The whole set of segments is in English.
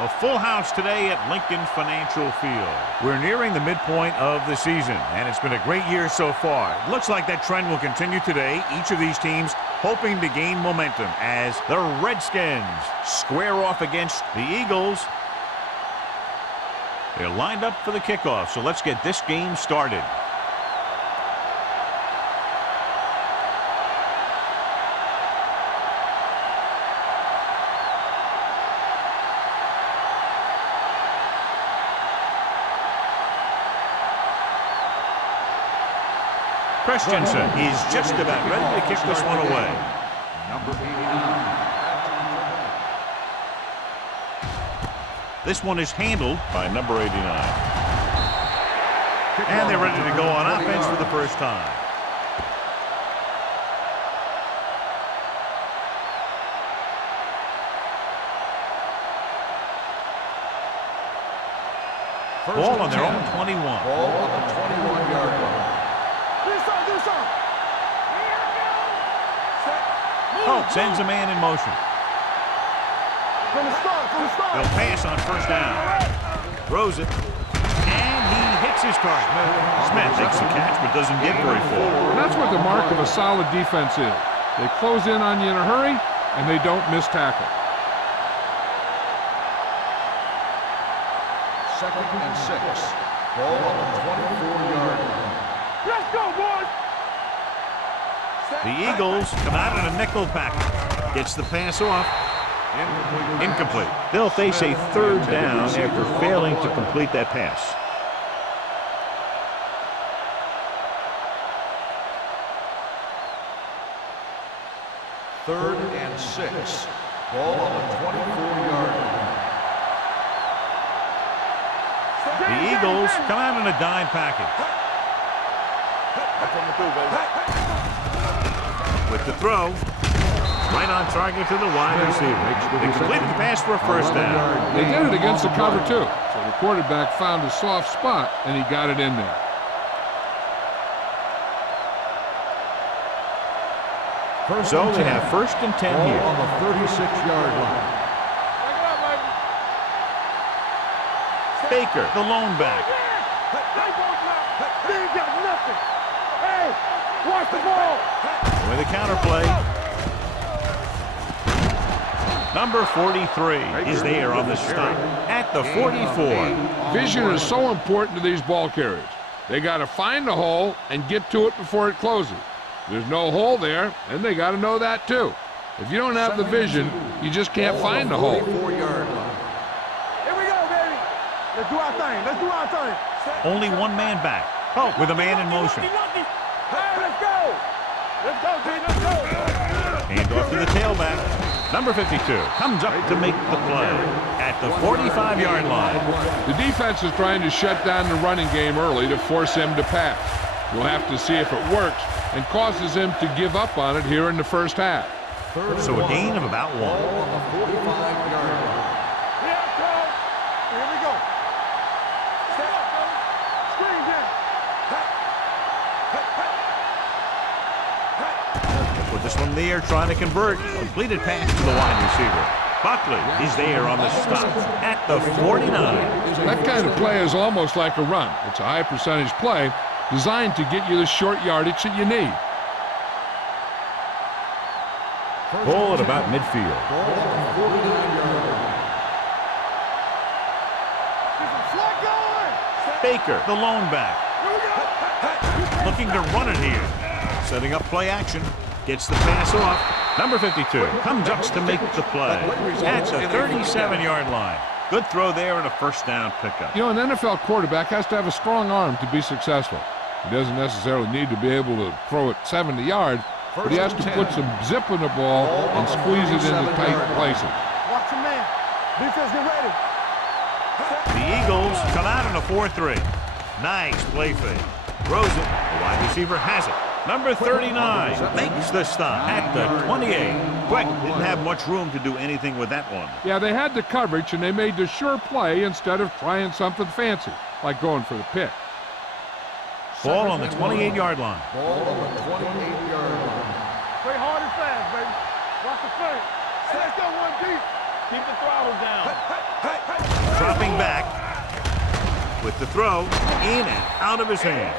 A full house today at Lincoln Financial Field. We're nearing the midpoint of the season, and it's been a great year so far. It looks like that trend will continue today. Each of these teams hoping to gain momentum as the Redskins square off against the Eagles. They're lined up for the kickoff, so let's get this game started. Christensen is just about ready to kick this one away. Number 89. This one is handled by number 89. And they're ready to go on offense for the first time. Ball on their own 21. Ball on the 21-yard line. Hope sends a man in motion. They'll pass on first down. Throws it. And he hits his target. Smith takes the catch but doesn't get very far. And that's what the mark of a solid defense is. They close in on you in a hurry, and they don't miss tackle. Second and 6. Ball on the 24-yard line. Let's go, boys! The Eagles come out in a nickel package. Gets the pass off. Incomplete. They'll face a third down after failing to complete that pass. Third and 6. Ball on the 24-yard line. The Eagles come out in a dime package. With the throw, right on target to the wide receiver. They completed the pass for a first down. They did it against the cover, too. So the quarterback found a soft spot, and he got it in there. So they have first and 10 Ball here. on the 36-yard line. Baker, the lone back. They ain't got nothing. Hey, watch the ball. With a counter play. Number 43 is there on the stop at the 44. Vision is so important to these ball carriers. They got to find the hole and get to it before it closes. There's no hole there, and they got to know that too. If you don't have the vision, you just can't find the hole. 44-yard line. Here we go, baby. Let's do our thing. Let's do our thing. Only one man back. Oh, with a man in motion. Hey, let's go. Let's go, G. Let's go. Hand off to the tailback. Number 52 comes up to make the play at the 45-yard line. The defense is trying to shut down the running game early to force him to pass. We'll have to see if it works and causes him to give up on it here in the first half. So a gain of about one. Ball on the 45-yard line. Here it comes. Here we go. Screen down. With this one in the air, trying to convert. Completed pass to the wide receiver. Buckley is there on the stop at the 49. That kind of play is almost like a run. It's a high percentage play designed to get you the short yardage that you need. Ball at about midfield. Ball on the 49-yard line. Baker, the lone back. Looking to run it here. Setting up play action. Gets the pass off. Number 52 comes up to make the play at the 37-yard line. Good throw there and a first down pickup. You know, an NFL quarterback has to have a strong arm to be successful. He doesn't necessarily need to be able to throw it 70 yards, but he has to put some zip in the ball and squeeze it into tight places. Watch your man. Defense, get ready. The Eagles come out in a 4-3. Nice play fake. Throws it. The wide receiver has it. Number 39 makes the stop at the 28. Quick, didn't have much room to do anything with that one. Yeah, they had the coverage, and they made the sure play instead of trying something fancy, like going for the pick. Ball on the 28-yard line. Ball on the 28-yard line. Play hard and fast, baby. Watch the play. Hey, let's go, one deep. Keep the throttle down. Dropping back with the throw in and out of his hands.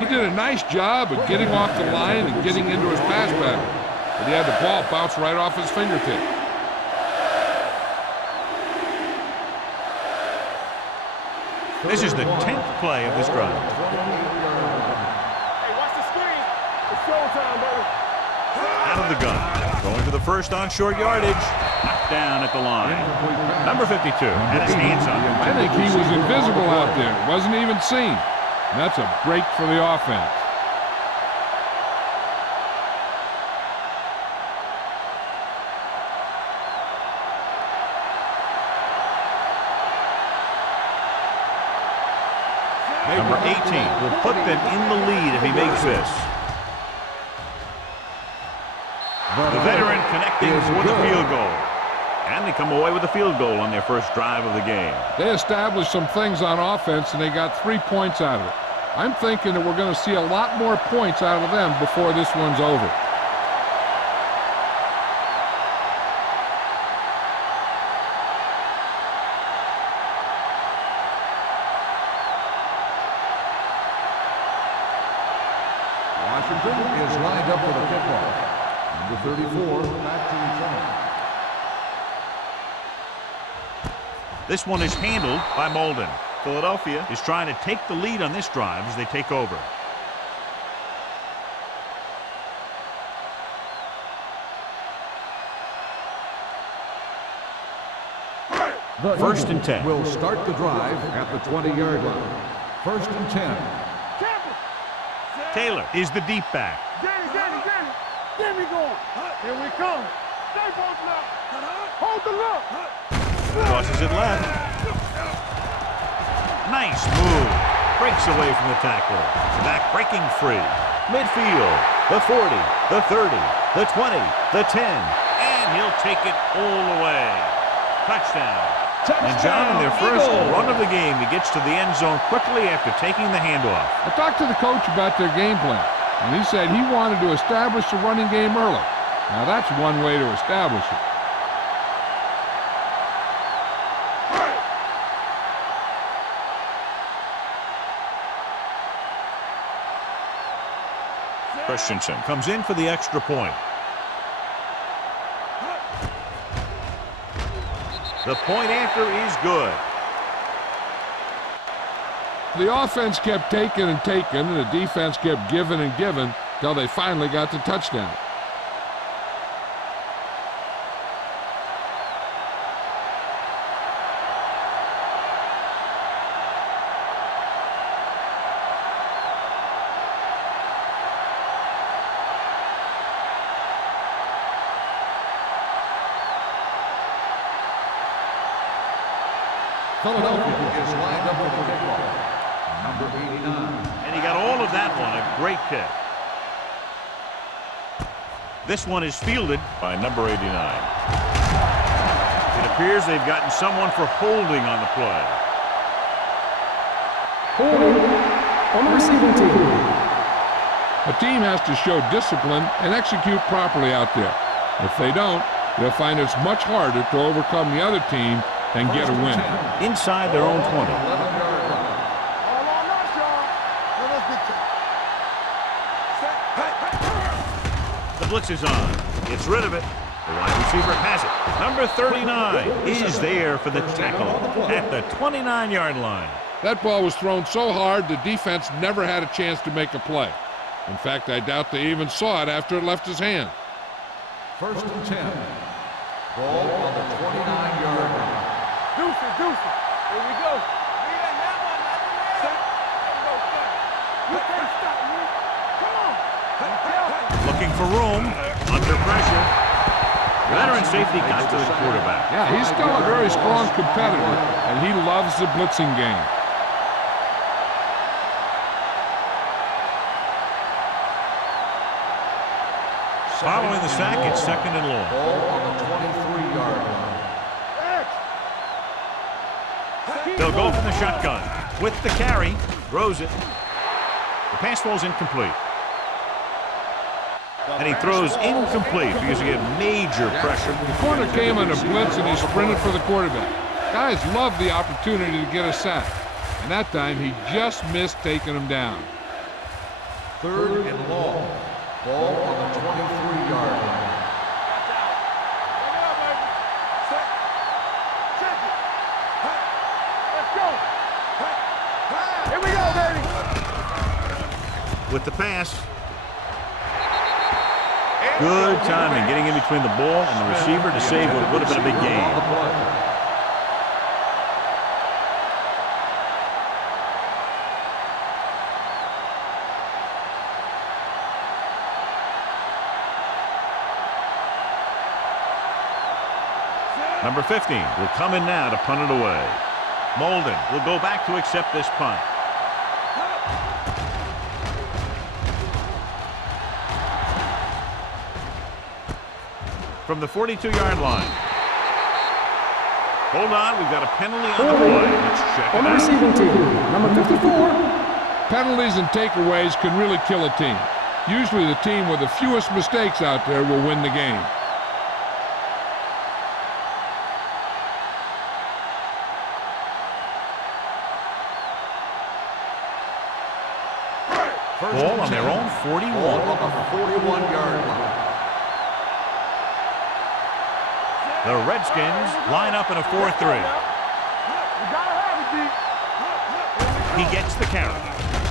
He did a nice job of getting off the line and getting into his pass pattern, but he had the ball bounce right off his fingertip. This is the 10th play of this drive. Hey, watch the screen. It's showtime, baby. Out of the gun. Going for the first on short yardage. Knocked down at the line. Number 52 had his hands on him. I think he was invisible out there. Wasn't even seen. And that's a break for the offense. Number 18 will put them in the lead if he makes this. The veteran connecting with a field goal. And they come away with a field goal on their first drive of the game. They established some things on offense, and they got 3 points out of it. I'm thinking that we're going to see a lot more points out of them before this one's over. Washington is lined up for the kickoff. Number 34, back to return. This one is handled by Molden. Philadelphia is trying to take the lead on this drive as they take over. First and 10. Will start the drive at the 20-yard line. First and 10. Taylor is the deep back. Get me going. Here we come. Stay both now. Hold the look. Crosses it left. Nice move. Breaks away from the tackle. Back breaking free. Midfield. The 40, the 30, the 20, the 10. And he'll take it all the way. Touchdown. And John, in their first run of the game, he gets to the end zone quickly after taking the handoff. I talked to the coach about their game plan, and he said he wanted to establish the running game early. Now that's one way to establish it. Christensen comes in for the extra point. The point after is good. The offense kept taking and taking, and the defense kept giving and giving till they finally got the touchdown. Philadelphia is lined up for the kickoff. Number 89. And he got all of that one. A great kick. This one is fielded by number 89. It appears they've gotten someone for holding on the play. Holding on the receiving team. A team has to show discipline and execute properly out there. If they don't, they'll find it's much harder to overcome the other team and get a win. Inside their own 20. 11-yard line. All on us, y'all. Let's get The blitz is on. Gets rid of it. The wide receiver has it. Number 39 is there for the tackle at the 29-yard line. That ball was thrown so hard the defense never had a chance to make a play. In fact, I doubt they even saw it after it left his hand. First and 10. Ball on the 29-yard line. Deuces. Here we go. You can't stop me. Come on. Looking for room. Under pressure. Veteran safety got to the quarterback. Yeah, he's still a very strong competitor, and he loves the blitzing game. Following the sack, it's second and long. Ball on the 23-yard line. They'll go from the shotgun. With the carry, throws it. The pass ball's incomplete. And he throws incomplete because he had major pressure. The corner came on a blitz, and he sprinted for the quarterback. Guys love the opportunity to get a sack. And that time, he just missed taking him down. 3rd and long. Ball on the 23-yard line. Here we go, baby. With the pass. Good timing, getting in between the ball and the receiver to save what would have been a big gain. Number 15 will come in now to punt it away. Molden will go back to accept this punt. From the 42-yard line. Hold on, we've got a penalty on the play. Let's check On it the out. receiving team, number 54. Penalties and takeaways can really kill a team. Usually the team with the fewest mistakes out there will win the game. Ball on their own 41. Ball on the 41-yard line. The Redskins line up in a 4-3. He gets the carry.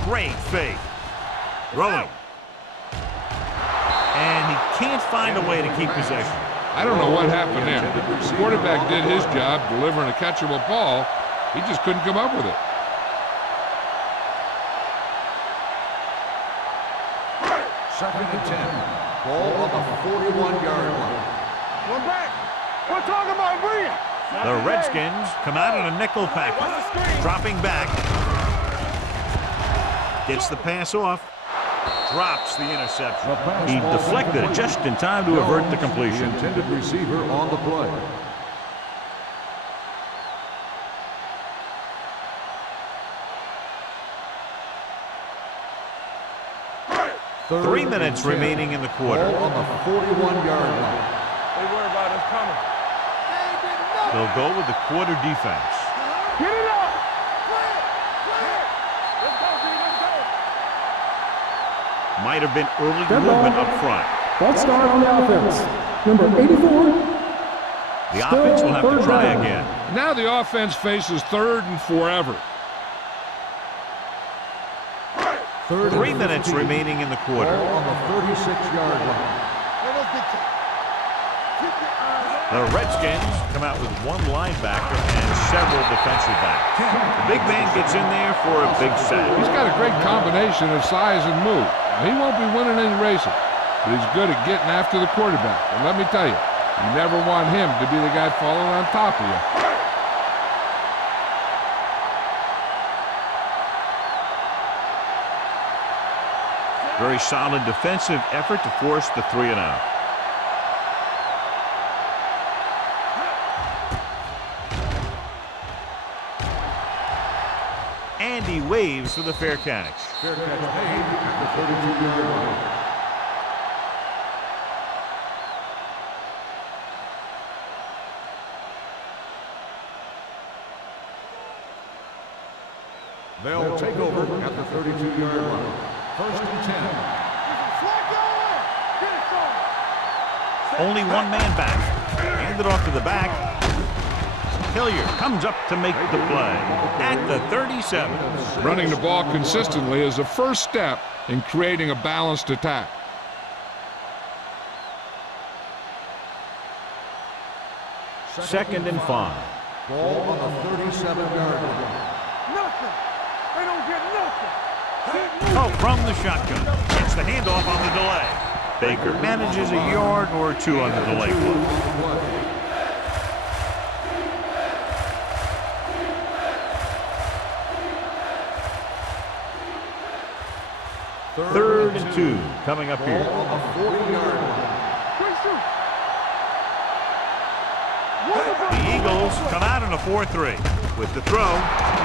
Great fake. Throwing. And he can't find a way to keep possession. I don't know what happened there. The quarterback did his job delivering a catchable ball. He just couldn't come up with it. Second and 10. Ball on the 41-yard line. One back. We're talking about brilliant. The Redskins come out in a nickel package. Dropping back. Gets the pass off. Drops the interception. He deflected it just in time to avert the completion. The intended receiver on the play. Third 3 minutes and 10. remaining in the quarter. Ball on the 41-yard line. They worry about us coming. They'll go with the quarter defense. Get it up. Clear. Let's go, G. Let's go. Might have been early Dead ball. movement up front. False start on the offense. Number 84. The offense will have to Third try down. again. Now the offense faces 3rd and forever. 3 minutes remaining in the quarter. Ball on the 36-yard line. The Redskins come out with one linebacker and several defensive backs. The big man gets in there for a big sack. He's got a great combination of size and move. Now, he won't be winning any races, but he's good at getting after the quarterback. And let me tell you, you never want him to be the guy falling on top of you. Very solid defensive effort to force the 3-and-out. And he waves for the fair catch. Fair catch made at the 32-yard line. They'll take over at the 32-yard line. 1st and 10. Only one man back. Hand it off to the back. Hilliard comes up to make the play at the 37. Running the ball consistently is the first step in creating a balanced attack. Second and 5. Ball on the 37-yard line. Nothing. They don't get nothing. Oh, from the shotgun. Gets the handoff on the delay. Baker manages a yard or two on the delay play. Third and 2 coming up here. Ball on the 40-yard line. The Eagles come out in a 4-3. With the throw,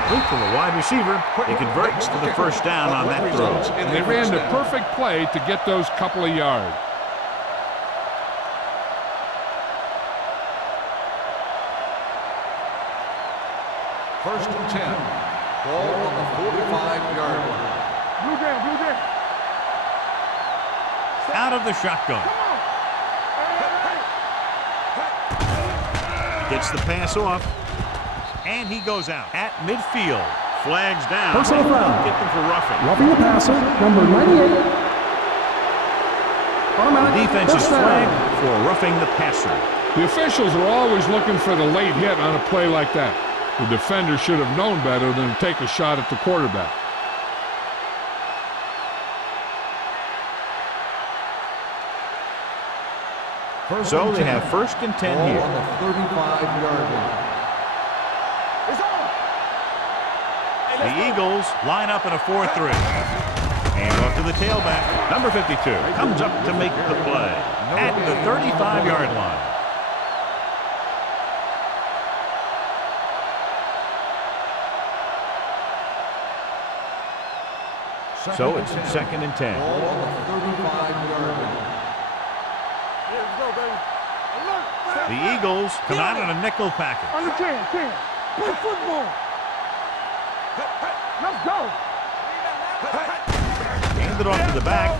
complete from the wide receiver, he converts to the first down on that throw. And they ran the perfect play to get those couple of yards. First and 10. Ball on the 45-yard line. Blue down, blue down. Out of the shotgun. Come on. Gets the pass off. And he goes out at midfield. Flags down. Personal foul. Get them for roughing. Roughing the passer, number 98. The defense is flagged for roughing the passer. The officials are always looking for the late hit on a play like that. The defender should have known better than to take a shot at the quarterback. So they have first and 10 Ball here. on the 35-yard line. It's on. The Eagles line up in a 4-3. And off to the tailback. Number 52 comes up to make the play at the 35-yard line. So it's second and 10. Ball on the 35-yard line. Here we go, baby. Alert. The Eagles come out in a nickel package. Under 10, 10. Play football. Let's go. Hand it off to the back.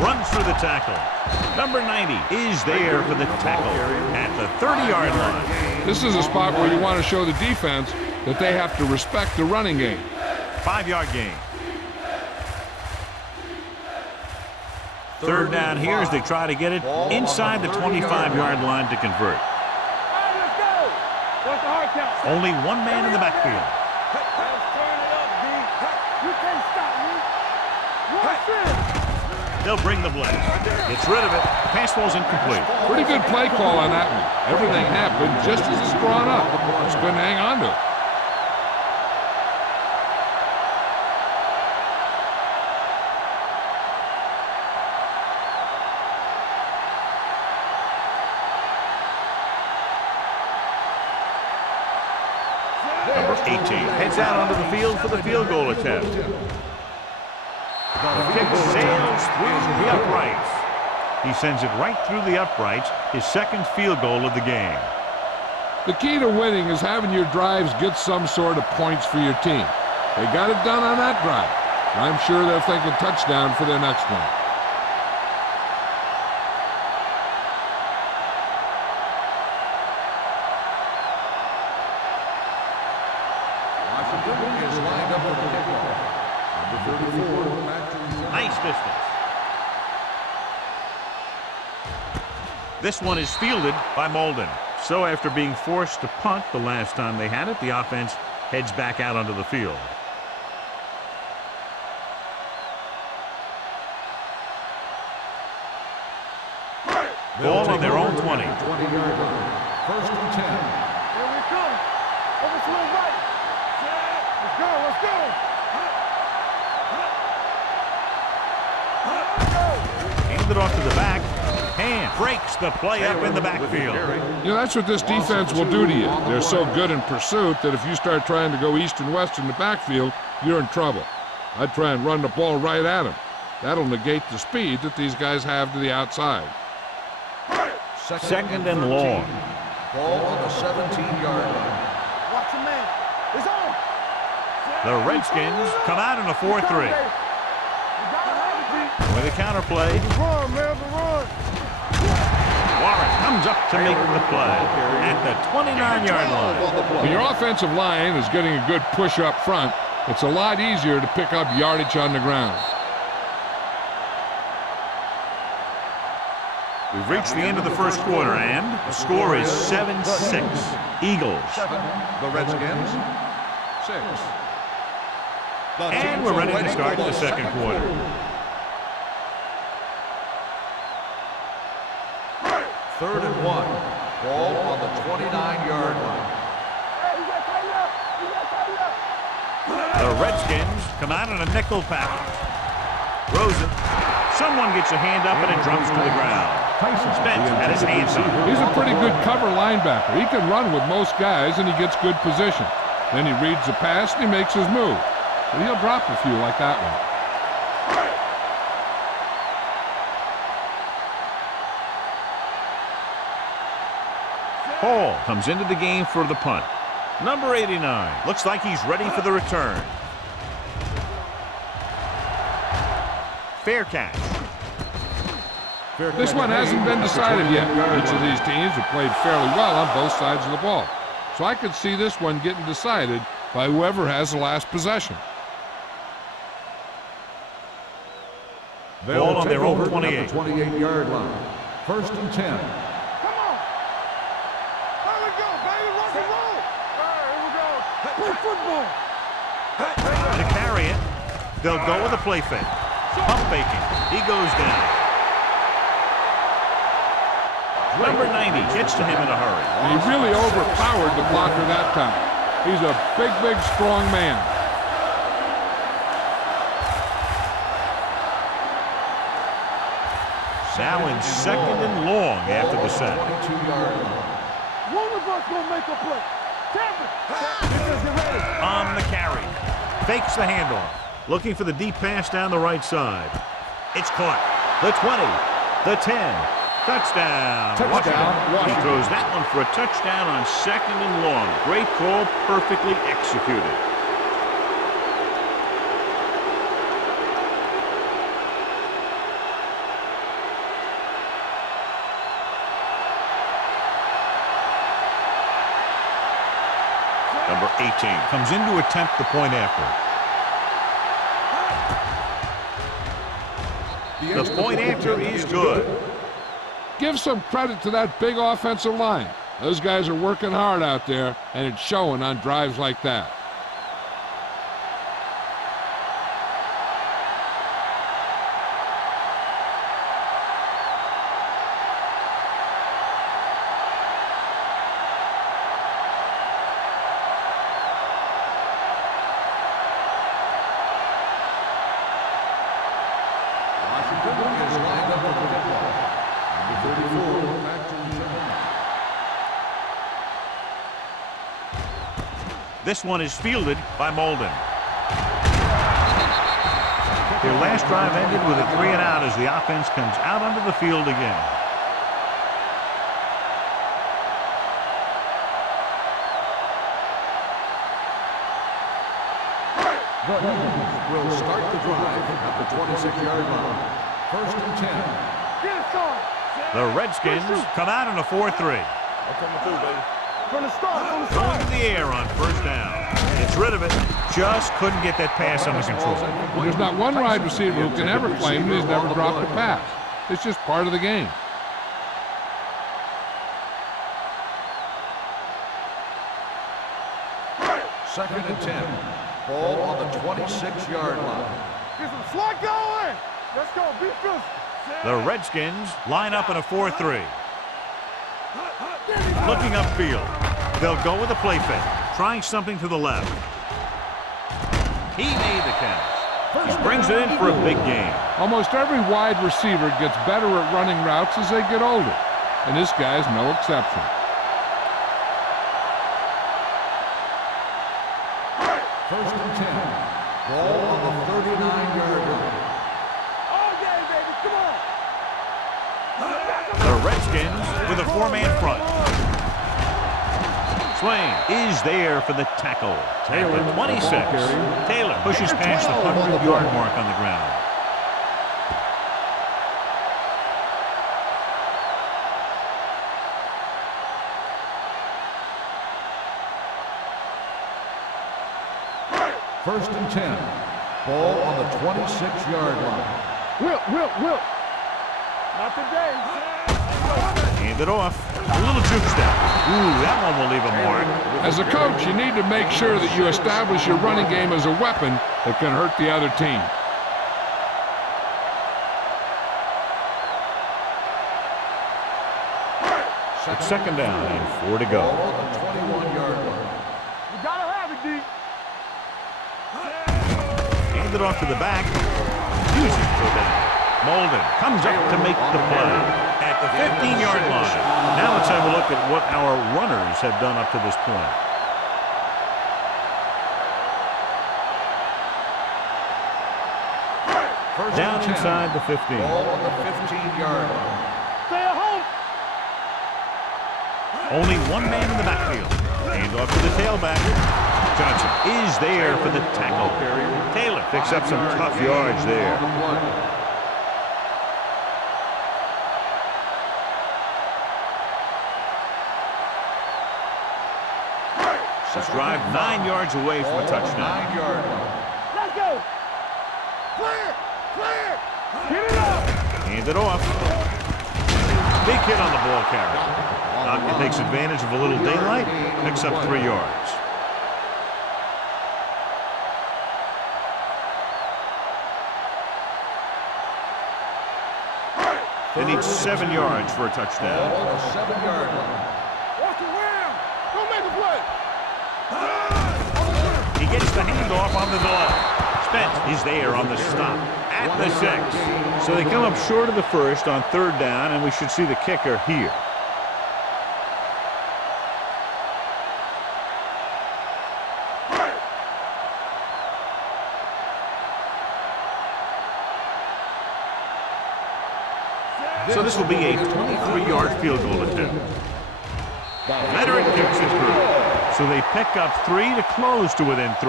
Runs through the tackle. Number 90 is there for the tackle at the 30-yard line. This is a spot where you want to show the defense that they have to respect the running game. 5-yard gain. Third down here as they try to get it inside the 25-yard line to convert. All right, let's go. What's the hard count? Only one man in the backfield. Let's turn it up, D. You can't stop me. One shit. They'll bring the blitz. Gets rid of it. Pass ball's incomplete. Pretty good play call on that one. Everything happened just as it's drawn up. Just couldn't hang on to it. Number 18 heads out onto the field for the field goal attempt. The kick sails through the uprights. He sends it right through the uprights, his second field goal of the game. The key to winning is having your drives get some sort of points for your team. They got it done on that drive. I'm sure they're thinking touchdown for their next one. Washington is lined up for the kickoff. Number 34, back to return. Nice distance. This one is fielded by Molden. So after being forced to punt the last time they had it, the offense heads back out onto the field. Ball on their own 20. 20-yard line. First and 10. Here we come. Over to the right. Let's go, let's go. Hand it off to the back. And breaks the play up in the backfield. You know, that's what this defense will do to you. They're so good in pursuit that if you start trying to go east and west in the backfield, you're in trouble. I'd try and run the ball right at them. That'll negate the speed that these guys have to the outside. Second and long. Ball on the 17-yard line. Watch your man. It's on. The Redskins come out in a 4-3. With a counterplay, Run, man, run. Warren comes up to make the play at the 29-yard line. When your offensive line is getting a good push up front, it's a lot easier to pick up yardage on the ground. We've reached the end of the first quarter, and the score is 7-6. Eagles. 7. The Redskins. 6. And we're ready to start the second quarter. Third and 1. Ball on the 29-yard line. Hey, you got to tighten up. You got to tighten up. The Redskins come out in a nickel package. Rosen. Someone gets a hand up and it drops to the ground. Spence had his hands up. He's a pretty good cover linebacker. He can run with most guys, and he gets good position. Then he reads the pass, and he makes his move. But he'll drop a few like that one. Hall comes into the game for the punt. Number 89. Looks like he's ready for the return. Fair catch. This one hasn't been decided yet. Each of these teams have played fairly well on both sides of the ball. So I could see this one getting decided by whoever has the last possession. They'll Ball on their own take over 28. at the 28-yard line. 1st and 10. Come on. There we go, baby. Rock and roll. All right, here we go. Play football. To carry it, they'll go with a play fake. Pump faking. He goes down. Number 90 gets to him in a hurry. And he really overpowered the blocker that time. He's a big, big, strong man. Now in 2nd and long after the sack. 22-yard line. One of us gonna make a play. Tap it. Defense, get ready. On the carry. Fakes the handoff. Looking for the deep pass down the right side. It's caught. The 20. The 10. Touchdown. Washington. He throws that one for a touchdown on 2nd and long. Great call. Perfectly executed. Number 18 comes in to attempt the point after. The point after is good. Give some credit to that big offensive line. Those guys are working hard out there, and it's showing on drives like that. This one is fielded by Molden. Their last drive ended with a 3-and-out as the offense comes out onto the field again. The Eagles will start the drive at the 26-yard line. 1st and 10. Get it started. The Redskins come out in a 4-3. I'm coming through, baby. From the start, from the Going start. to the air on 1st down. Gets rid of it. Just couldn't get that pass under control. There's not one wide receiver who can ever claim that he's never dropped a pass. It's just part of the game. Second and 10. Ball on the 26-yard line. Get some slot going. Let's go. Be physical. The Redskins line up in a 4-3. Looking upfield. They'll go with a play fake. Trying something to the left. He made the catch. He brings it in for a big game. Almost every wide receiver gets better at running routes as they get older, and this guy's no exception. First and 10. Ball on the 39-yard line. All day, baby. Come on. The Redskins with a 4-man front. Swain is there for the tackle. At the 26. Taylor pushes past the 100-yard mark on the ground. First and 10. Ball on the 26-yard line. Will. Not today. Hand it off. A little juke step. Ooh, that one will leave a mark. As a coach, you need to make sure that you establish your running game as a weapon that can hurt the other team. It's 2nd down and 4 to go. Ball on the 21-yard line. You gotta have it, D. Hand it off to the back. Using for that. Molden comes up to make the play at the 15-yard line. Now let's have a look at what our runners have done up to this point. Down inside the 15. Ball on the 15-yard line. Stay at home. Only one man in the backfield. Hand off to the tailback. Johnson is there for the tackle. Taylor picks up some tough yards there. This drive 9 yards away from a touchdown. 9-yard line. Let's go. Clear. Clear. Get it up. Hand it off. Big hit on the ball carrier. He takes advantage of a little daylight, picks up 3 yards. They need 7 yards for a touchdown. Ball on the 7-yard line. Watch the rim. Don't make a play. He gets the handoff on the delay. Spence is there on the stop at the 6. So they come up short of the first on 3rd down, and we should see the kicker here. So this will be a 23-yard field goal attempt. Veteran kicks it through. So they pick up 3 to close to within 3.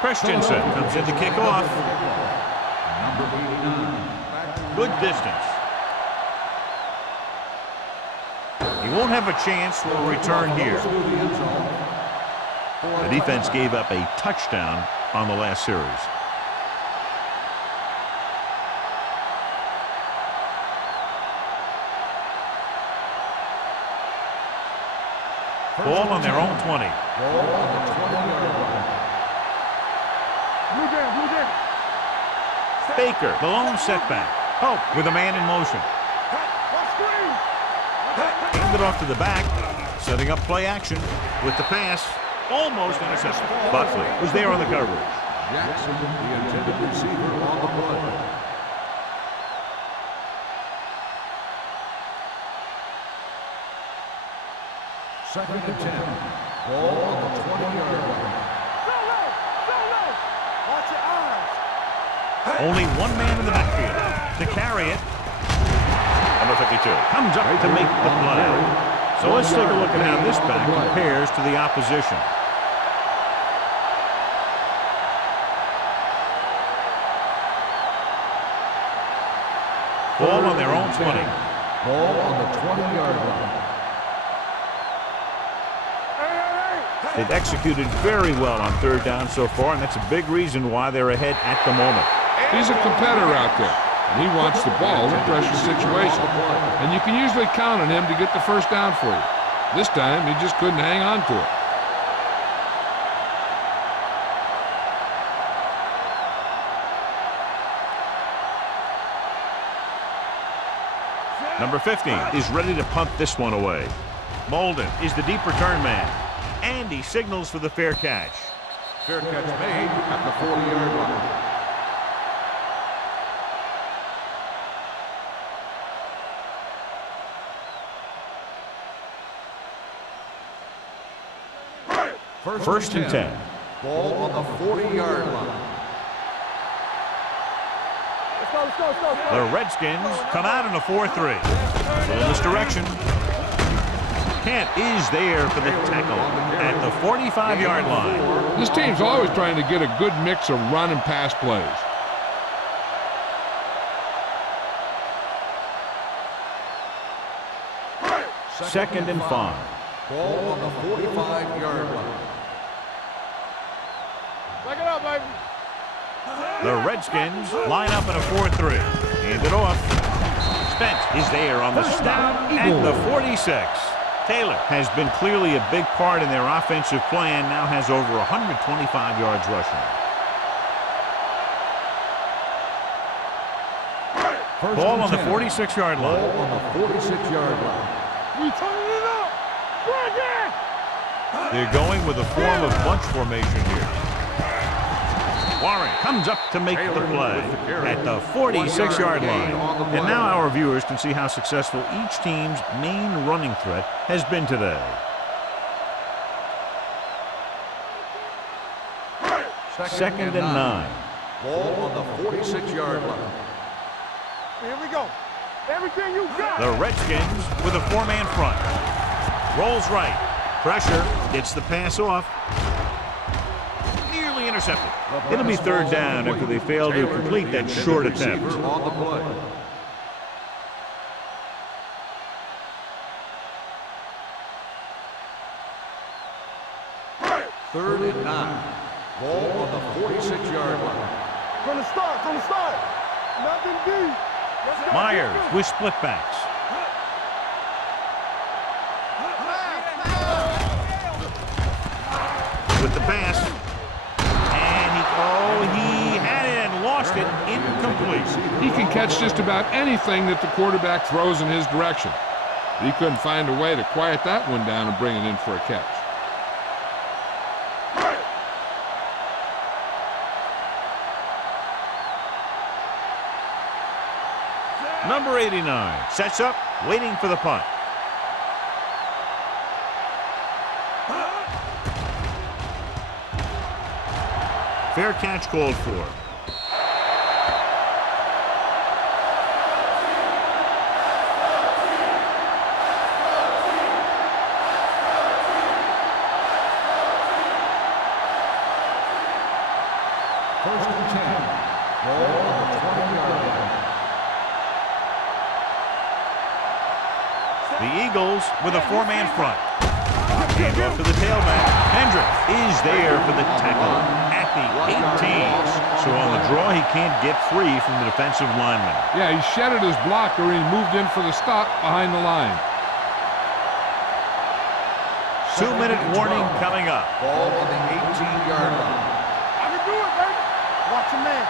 Christensen comes in to kick off. Number 89. Good distance. He won't have a chance for a return here. The defense gave up a touchdown on the last series. Ball on their own 20. Ball on the 20-yard line. Blue jam. Blue jam. Baker, the lone setback. Hope with a man in motion. Watch screen. Handed off to the back, setting up play action with the pass. Almost intercepted. Buckley was there on the coverage. Jackson, the intended receiver, on the play. Second and 10. Ball on the 20-yard line. Solo. Solo. Watch your eyes. Only one man in the backfield to carry it. Number 52 comes up to make the play. So let's take a look at how this back compares to the opposition. Ball on their own 20. Ball on the 20-yard line. They've executed very well on 3rd down so far, and that's a big reason why they're ahead at the moment. He's a competitor out there, and he wants the ball in a pressure situation. And you can usually count on him to get the first down for you. This time, he just couldn't hang on to it. Number 15 is ready to punt this one away. Molden is the deep return man, and he signals for the fair catch. Fair catch made at the 40-yard line. First and 10. Ball on the 40-yard line. Let's go. Let's go. Let's go. The Redskins come out in a 4-3. A little misdirection. Kent is there for the tackle at the 45-yard line. This team's always trying to get a good mix of run and pass plays. Second and 5. Ball on the 45-yard line. Back it up, baby. The Redskins line up in a 4-3. Hand it off. Spence is there on the stop at the 46. Taylor has been clearly a big part in their offensive plan, now has over 125 yards rushing. Ball on the 46-yard line. Ball on the 46-yard line. We turning it up. Right there. They're going with a form of bunch formation here. Warren comes up to make the play at the 46-yard line. And now our viewers can see how successful each team's main running threat has been today. Second and 9. Ball on the 46-yard line. Here we go. Everything you got. The Redskins with a 4-man front. Rolls right. Pressure. Gets the pass off. Nearly intercepted. It'll be third down after they fail to complete that short attempt. On the play. Third and 9. Ball on the 46-yard line. From the start. Nothing deep. Let's go. Myers with split backs. With the pass. And he had it and lost it. Incomplete. He can catch just about anything that the quarterback throws in his direction. But he couldn't find a way to quiet that one down and bring it in for a catch. Number 89 sets up, waiting for the punt. Fair catch called for. First and 10. Ball on the 20-yard line. The Eagles with a 4-man front. Hand off to the tailback. Hendrick is there for the tackle at the 18. So on the draw, he can't get free from the defensive lineman. Yeah, he shedded his blocker and he moved in for the stop behind the line. 2-minute warning coming up. Ball on the 18-yard line. I can do it, baby. Watch your man.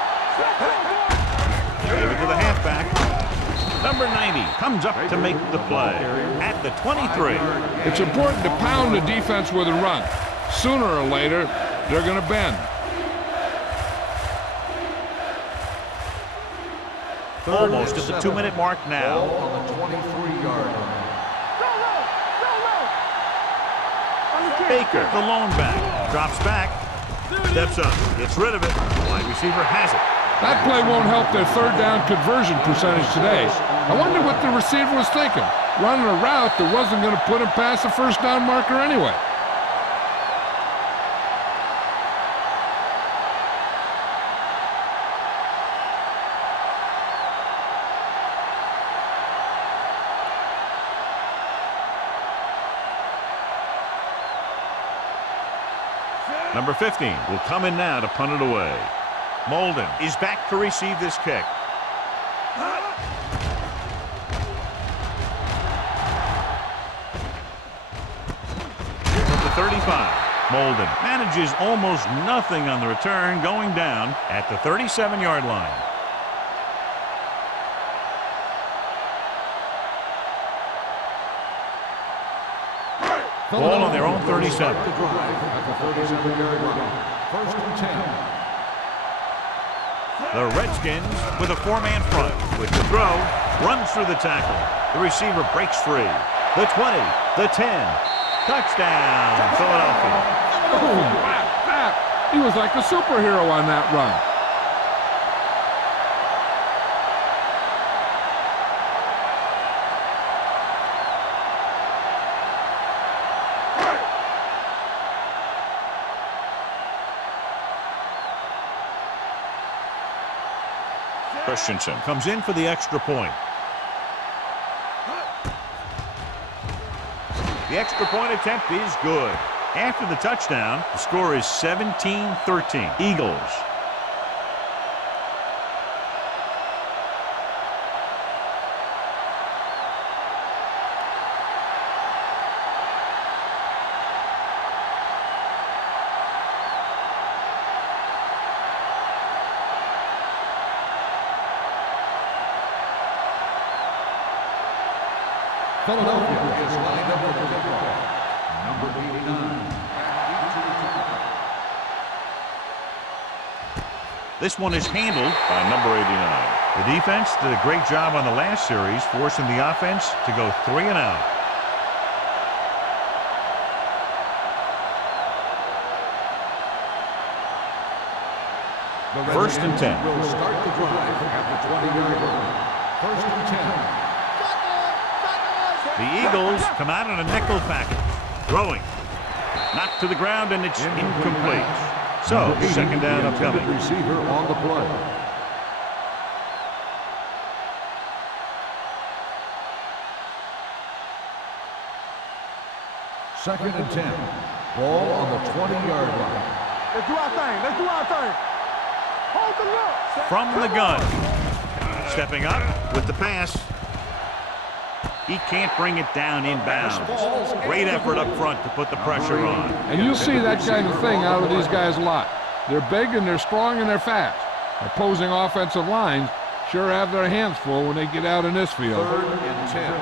Give it to the halfback. Number 90 comes up to make the play at the 23. It's important to pound the defense with a run. Sooner or later, they're going to bend. Almost at the 2-minute mark now. Ball on the 23-yard line. Baker, the lone back, drops back, steps up, gets rid of it. Wide receiver has it. That play won't help their third down conversion percentage today. I wonder what the receiver was thinking, running a route that wasn't going to put him past the first down marker anyway. Number 15 will come in now to punt it away. Molden is back to receive this kick. From the 35, Molden manages almost nothing on the return, going down at the 37-yard line. Ball on their own 37. At the 37-yard line. First and 10. The Redskins with a 4-man front. With the throw, runs through the tackle. The receiver breaks free. The 20, the 10. Touchdown, Philadelphia. Oh, wow. He was like a superhero on that run. Christensen comes in for the extra point. The extra point attempt is good. After the touchdown, the score is 17-13. Eagles. Philadelphia is lined up for the kickoff. Number 89. This one is handled by number 89. The defense did a great job on the last series, forcing the offense to go 3 and out. First and 10. Will start the drive at the 20-yard line. First and 10. The Eagles come out in a nickel package. Throwing. Knocked to the ground, and it's incomplete. So, second down upcoming. Receiver on the play. Second and 10. Ball on the 20-yard line. Let's do our thing. Let's do our thing. Hold the look. From the gun. Stepping up with the pass. He can't bring it down inbounds. Great effort up front to put the pressure on. And you'll see that kind of thing out of these guys a lot. They're big and they're strong and they're fast. Opposing offensive lines sure have their hands full when they get out in this field. Third and 10.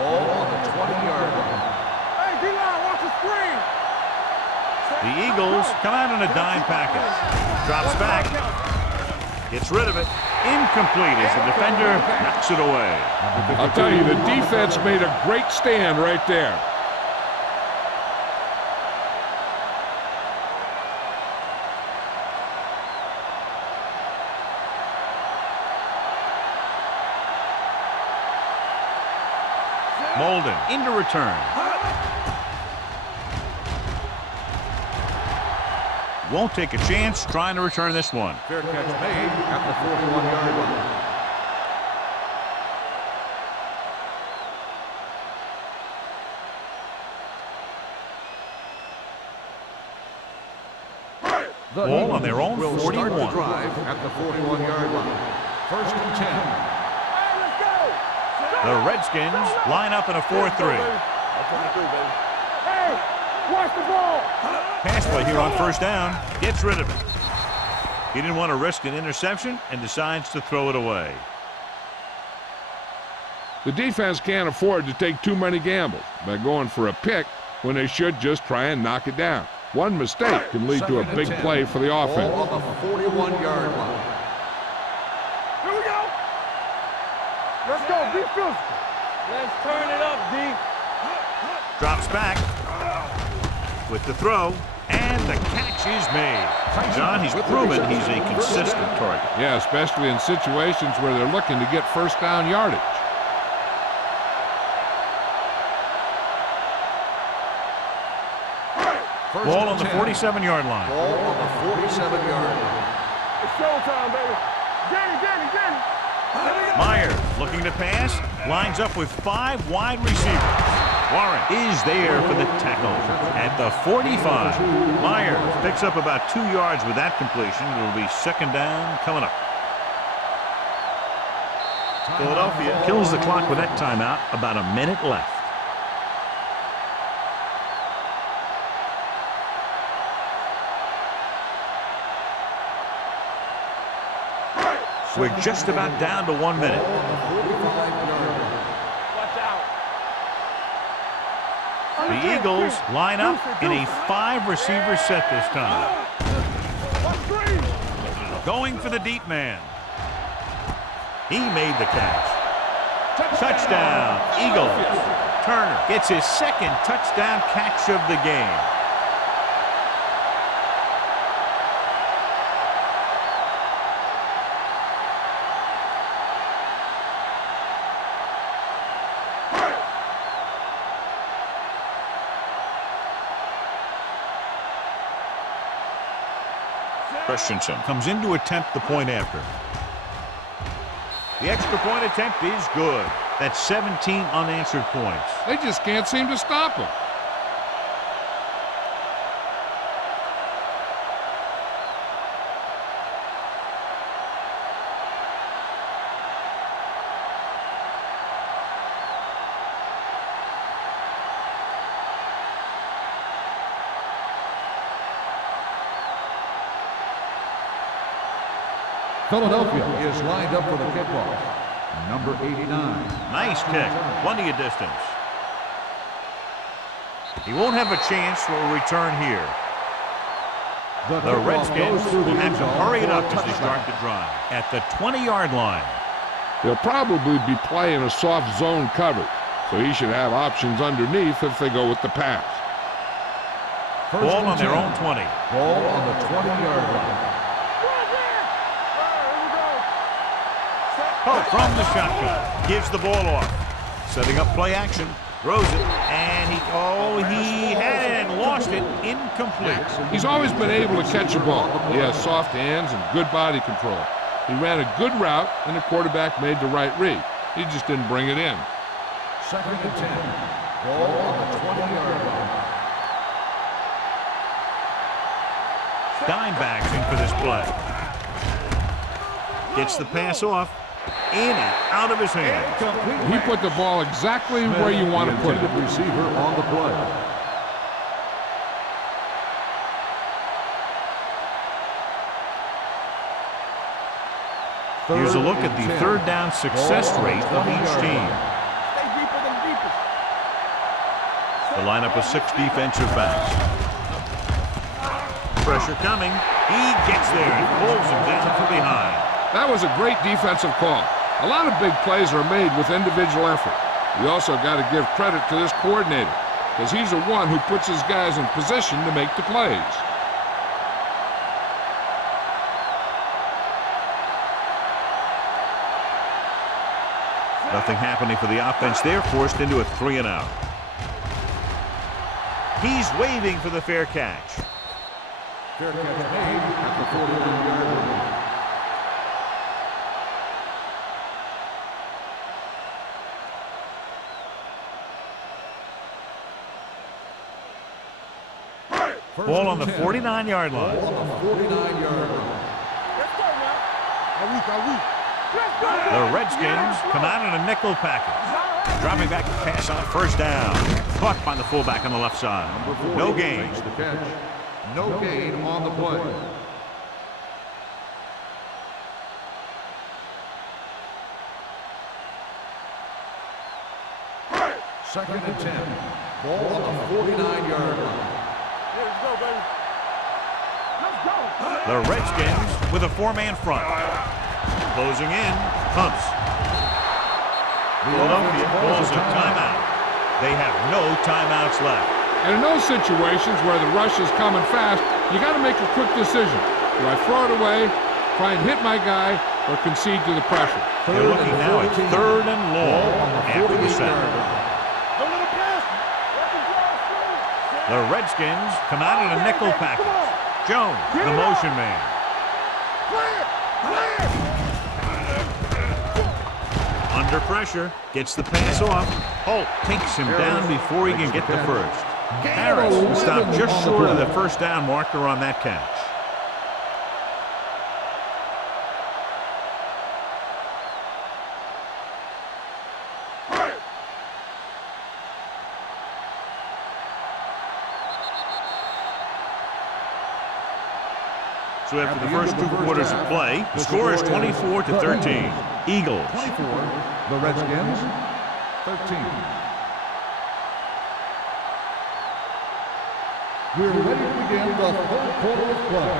Ball on the 20-yard line. Hey, D-line, watch the screen. The Eagles come out in a dime package. Drops back. Gets rid of it. Incomplete as the defender knocks it away. I'll tell you, the defense made a great stand right there. Molden into return. Won't take a chance trying to return this one. Fair catch made at the 41-yard line. The Ball on their own will 41. Start the drive at the 41-yard line. First and 10. The Redskins line up in a 4-3. Hey, watch the ball. Pass play here on first down. Gets rid of it. He didn't want to risk an interception and decides to throw it away. The defense can't afford to take too many gambles by going for a pick when they should just try and knock it down. One mistake can lead to a big play for the offense. Ball on the 41-yard line. Here we go. Let's go. Be physical. Let's turn it up, D. Drops back with the throw, and the catch is made. John, he's proven he's a consistent target. Yeah, especially in situations where they're looking to get first down yardage. Ball on the 47-yard line. Ball on the 47-yard line. It's showtime, baby. Danny. Myers looking to pass, lines up with 5 wide receivers. Warren is there for the tackle at the 45. Myers picks up about 2 yards with that completion. It will be second down coming up. Philadelphia kills the clock with that timeout. About a minute left. We're just about down to 1 minute. Watch out. The Eagles line up in a 5-receiver set this time. Going for the deep man. He made the catch. Touchdown, Eagles. Turner gets his second touchdown catch of the game. Christensen comes in to attempt the point after. The extra point attempt is good. That's 17 unanswered points. They just can't seem to stop him. Philadelphia is lined up for the kickoff. Number 89. Nice kick. Plenty of distance. He won't have a chance for a return here. The Redskins will have to hurry it up as they start the drive at the 20-yard line. They'll probably be playing a soft zone coverage, so he should have options underneath if they go with the pass. Ball on their own 20. Ball on the 20-yard line. Pope from the shotgun. Gives the ball off. Setting up play action. Throws it. And he had it and lost it. Incomplete. He's always been able to catch a ball. He has soft hands and good body control. He ran a good route, and the quarterback made the right read. He just didn't bring it in. 2nd and 10. Ball on the 20-yard line. Dime backs in for this play. Gets the pass off. In and out of his hand. He put the ball exactly where you want to put it. Receiver on the play. Here's a look at the third down success rate of each team. The lineup of 6 defensive backs. Pressure coming. He gets there and pulls him down from behind. That was a great defensive call. A lot of big plays are made with individual effort. We also got to give credit to this coordinator, because he's the one who puts his guys in position to make the plays. Nothing happening for the offense there, forced into a 3 and out. He's waving for the fair catch. Fair catch made at the 41-yard line. Ball on the 49-yard line. Ball on the 49-yard line. Let's go now. The Redskins come out in a nickel package. Dropping back to pass on 1st down. Caught by the fullback on the left side. No gain. Makes the catch. No gain on the play. Second and 10. Ball on the 49-yard line. Let's go, baby. Let's go. The Redskins with a 4-man front. Closing in. Pumps. Philadelphia calls a timeout. They have no timeouts left. And in those situations where the rush is coming fast, you got to make a quick decision. Do I throw it away, try and hit my guy, or concede to the pressure? They're looking now at 3rd and long after the set. Don't let him pass. The Redskins come out in a nickel package. Jones, the motion man. Under pressure, gets the pass off. Holt takes him down before he can get the first. Harris stopped just short of the 1st down marker on that catch. So after the first 2 quarters of play, the score is 24-13. Eagles. 24. The Redskins. 13. We're ready to begin the 3rd quarter of play.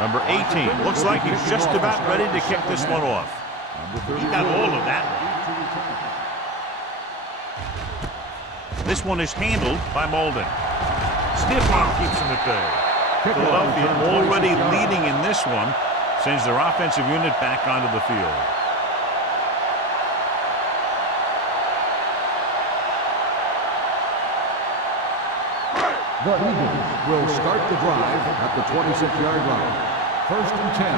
Number 18 looks like he's just about ready to kick this one off. He got all of that one. This one is handled by Molden. Stiff arm keeps him at bay. Philadelphia already leading in this one, sends their offensive unit back onto the field. The Eagles will start the drive at the 26-yard line. 1st and 10.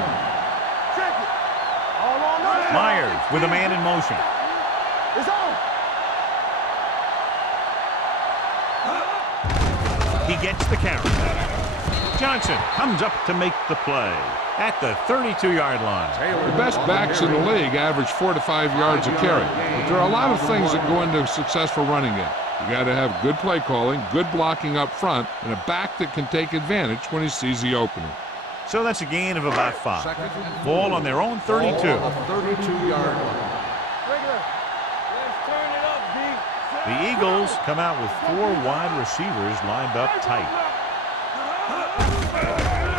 Check it. All on us. Myers with a man in motion. It's on. He gets the carry. Johnson comes up to make the play at the 32-yard line. The best backs in the league average 4 to 5 yards a carry. But there are a lot of things that go into a successful running game. You got to have good play calling, good blocking up front, and a back that can take advantage when he sees the opening. So that's a gain of about 5. Second and Ball 4. on their own 32. Ball on the 32-yard line. Regular. Let's turn it up, D. The Eagles come out with 4 wide receivers lined up tight.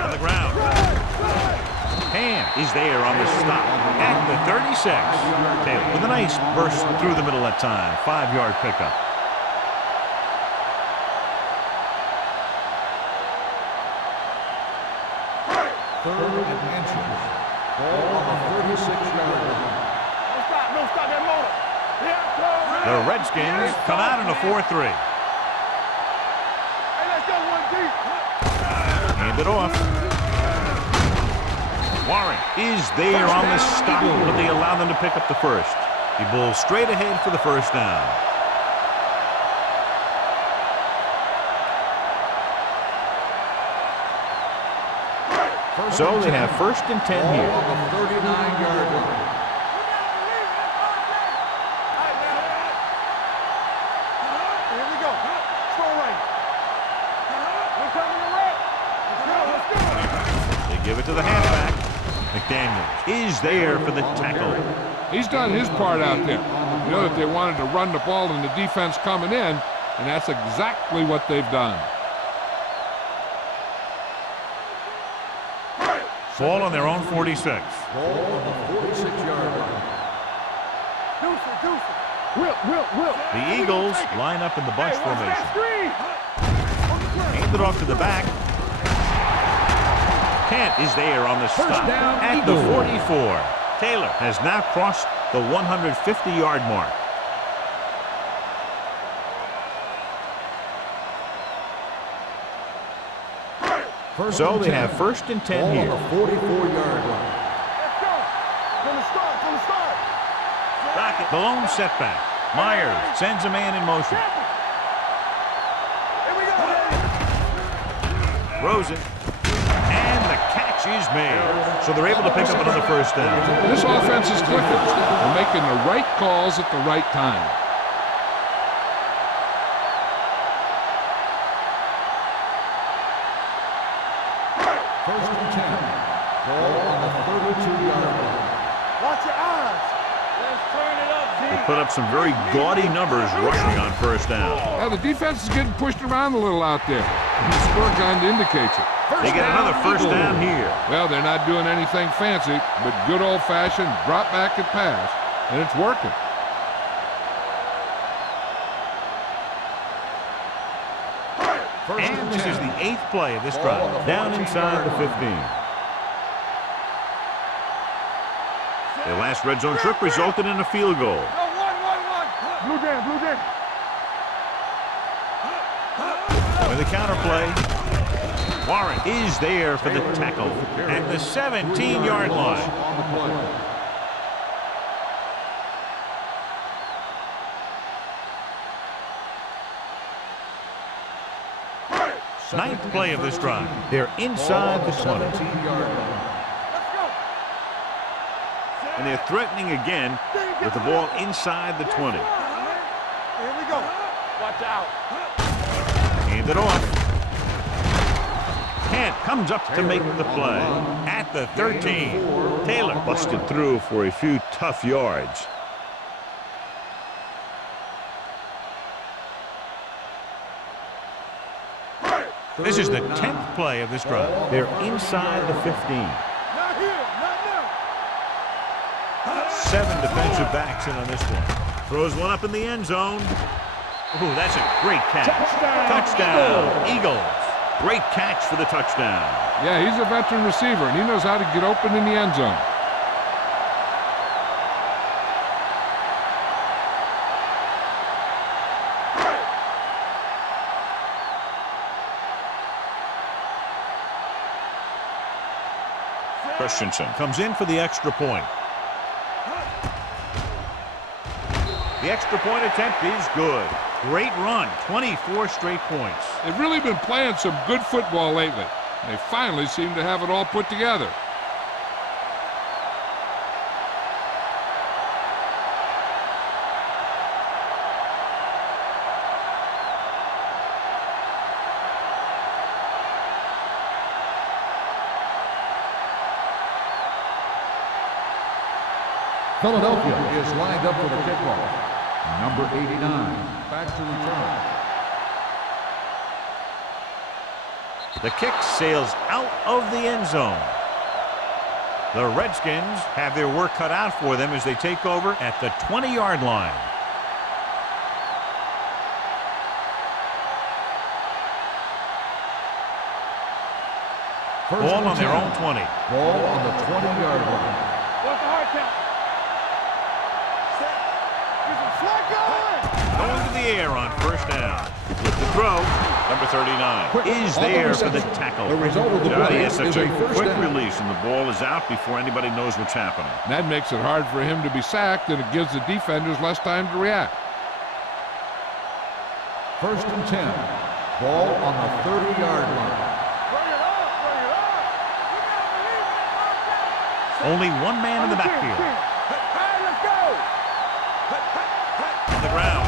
On the ground. Hand is there on the stop at the 36. Taylor with a nice burst through the middle that time. 5-yard pickup. Third and inches. Ball on the 36-yard line. Don't stop that motor. Yeah, The Redskins come out in a 4-3. hey, let's go one deep. Hand it off. Warren is there on the stop, but they allow them to pick up the first. He bowls straight ahead for the first down. So they have first and 10 Ball here. on the 39-yard line. Here we go. Slow right. We're coming to right. Let's go. They give it to the halfback. McDaniels is there for the tackle. He's done his part out there. You know that they wanted to run the ball and the defense coming in, and that's exactly what they've done. Ball on their own 46. Ball on the 46-yard line. Deuce. Will. The Eagles line up in the bunch Hey, watch formation. that screen. Hand it off to the back. Kent is there on the stop down, at the Eagles. 44. Taylor has now crossed the 150-yard mark. So they have first and 10 Ball here. on the 44-yard line. Let's go. From the start. Rocket, the lone setback. Myers sends a man in motion. Here we go. Rosen. And the catch is made. So they're able to pick up another first down. This offense is clicking. They're making the right calls at the right time. First and 10. Ball on the 32-yard line. Watch your eyes. Let's turn it up, D. They put up some very gaudy numbers rushing on first down. Now, the defense is getting pushed around a little out there. The score kind of indicates it. They get another first down here. Well, they're not doing anything fancy, but good old-fashioned drop back and pass, and it's working. And this is the 8th play of this drive. Down inside the 15. Their last red zone trip resulted in a field goal. No, one. Blue jam. With the counter play, Warren is there for the tackle at the 17-yard line. On the play. Ninth play of this drive. They're inside the 20. 17-yard line. Let's go. And they're threatening again with the ball inside the 20. Here we go. Watch out. Hand it off. Kent comes up to make the play at the 13. Taylor busted through for a few tough yards. This is the 10th play of this drive. They're inside the 15. Not here. Not now. 7 defensive backs in on this one. Throws one up in the end zone. Ooh, that's a great catch. Touchdown. Eagles. Great catch for the touchdown. Yeah, he's a veteran receiver, and he knows how to get open in the end zone. Christensen comes in for the extra point. The extra point attempt is good. Great run, 24 straight points. They've really been playing some good football lately. They finally seem to have it all put together. Philadelphia is lined up for the kickoff. Number 89, back to return. The kick sails out of the end zone. The Redskins have their work cut out for them as they take over at the 20-yard line. Ball on their own 20. Ball on the 20-yard line. What's the hard count? Set. Get some slack going. Going to the air on first down. With the throw, number 39 is there for the tackle. The result of the play Yes, that's is a a first quick down. release, and the ball is out before anybody knows what's happening. And that makes it hard for him to be sacked, and it gives the defenders less time to react. First and 10. Ball on the 30-yard line. Bring it up. Bring it up. You gotta believe it. Only one man in the backfield. All right, let's go. On the ground.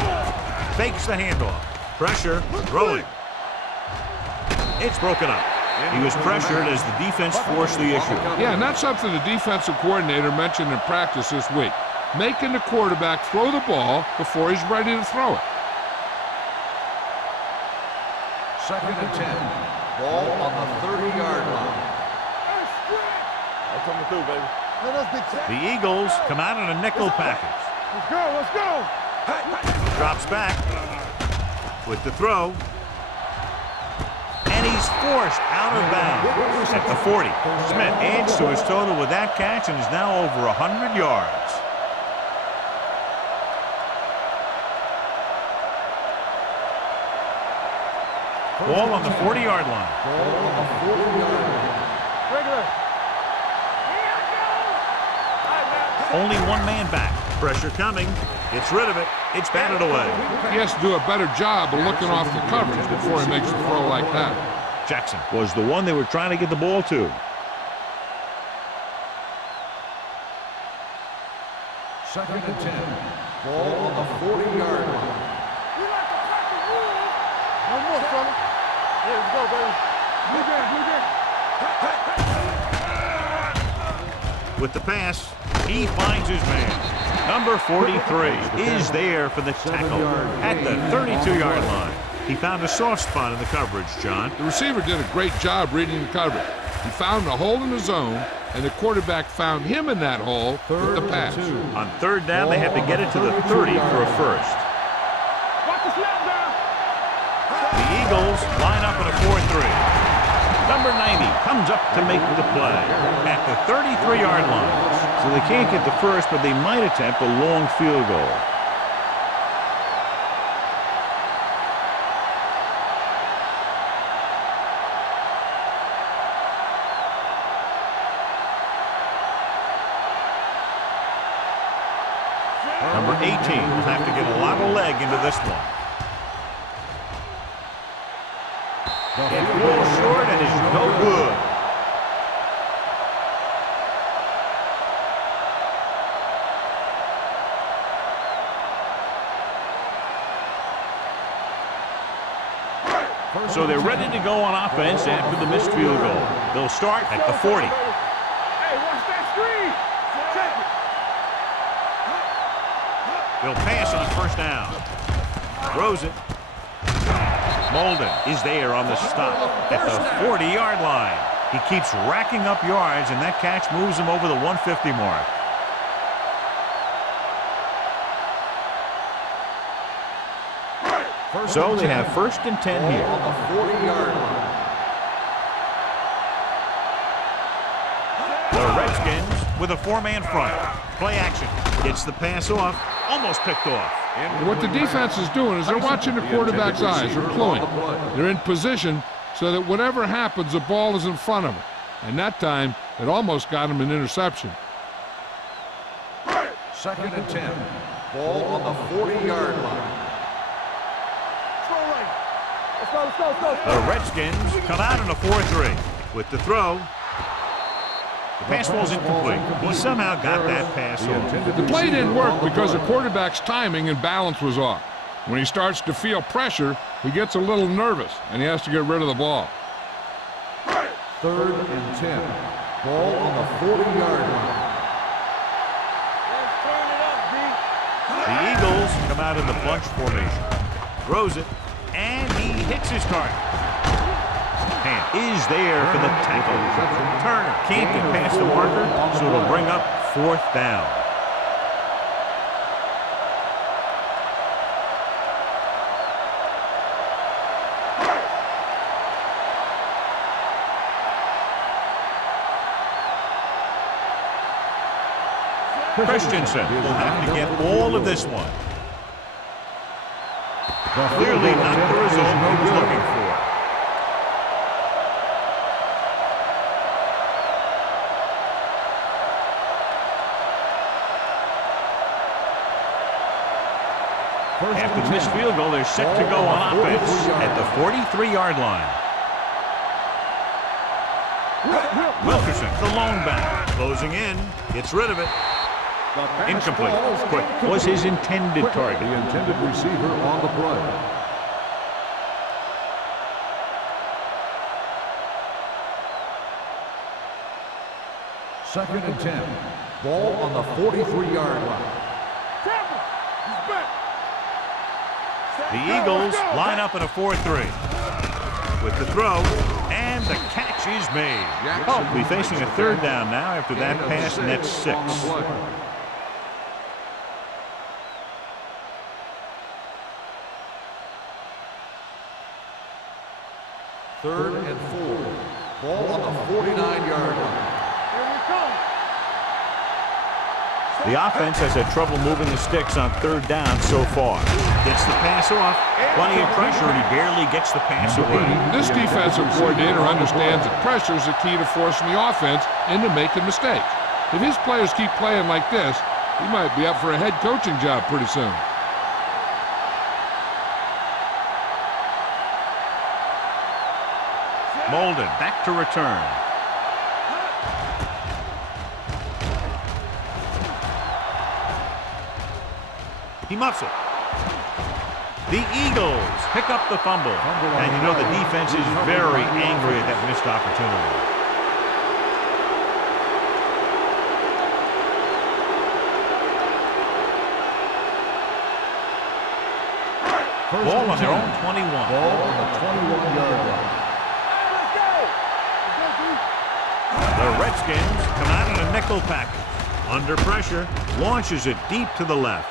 Fakes the handoff. Pressure. Throwing. It's broken up. He was pressured as the defense forced the issue. Yeah, and that's something the defensive coordinator mentioned in practice this week. Making the quarterback throw the ball before he's ready to throw it. Second and 10. Ball on the 30-yard line. That's coming through, baby. Let us be set. The Eagles come out in a nickel package. Let's go. Let's go. Drops back with the throw. And he's forced out of bounds at the 40. Smith adds to his total with that catch and is now over 100 yards. Ball on the 40-yard line. Ball on the 40-yard line. Regular. Only one man back. Pressure coming. Gets rid of it. It's batted away. He has to do a better job of looking off the coverage before he makes a throw like that. Jackson was the one they were trying to get the ball to. Second and 10. Ball on the 40-yard line. We like to cut the rules. No more, fella. Yeah, let's go, baby. Blue game, blue game. With the pass, he finds his man. Number 43 is there for the tackle at the 32-yard line. He found a soft spot in the coverage, John. The receiver did a great job reading the coverage. He found a hole in the zone, and the quarterback found him in that hole with the pass. On third down, they have to get it to the 30 for a first. Watch the snap down. The Eagles line up in a 4-3. Number 90 comes up to make the play at the 33-yard line. So they can't get the first, but they might attempt a long field goal. Number 18 will have to get a lot of leg into this one. It falls short and is no good. So they're ready to go on offense after the missed field goal. They'll start at the 40. Hey, watch that screen. Check it. They'll pass on first down. Throws it. Molden is there on the stop at the 40-yard line. He keeps racking up yards, and that catch moves him over the 150 mark. So they have first and 10 here. On the 40-yard line. The Redskins with a four-man front. Play action. Gets the pass off. Almost picked off. And what the defense is doing is they're watching the quarterback's eyes. They're cluing. They're in position so that whatever happens, the ball is in front of them. And that time, it almost got him an interception. Second and 10. Ball on the 40-yard line. Let's go, let's go, let's go. The Redskins come out in a 4-3. With the throw, the pass ball's incomplete. He somehow got that pass off. The play didn't work because the quarterback's timing and balance was off. When he starts to feel pressure, he gets a little nervous, and he has to get rid of the ball. Third and 10. Ball on the 40-yard line. out in the bunch formation. Throws it, and he hits his target. And is there for the tackle. Turner can't get past the marker, so it'll bring up 4th down. Christensen will have to get all of this one. Clearly not the result he was looking for. After this field goal, they're set to go on offense at the 43-yard line. Wilkerson, the lone back, closing in, gets rid of it. Incomplete. Quick was his intended target. The intended receiver on the play. Second and 10. Ball on the 43-yard line. The Eagles line up in a 4-3. With the throw, and the catch is made. We'll be facing a 3rd down now after that pass, and that's 6. 3rd and 4. Ball on the 49-yard line. Here we come. The offense has had trouble moving the sticks on 3rd down so far. Gets the pass off. Plenty of pressure, and he barely gets the pass away. This defensive coordinator understands that pressure is the key to forcing the offense into making mistakes. If his players keep playing like this, he might be up for a head coaching job pretty soon. Molden back to return. He muffs it. The Eagles pick up the fumble. And you know the defense is very angry at that missed opportunity. Ball on their own 21. Ball on the 21-yard line. The Redskins come out in a nickel package. Under pressure, launches it deep to the left.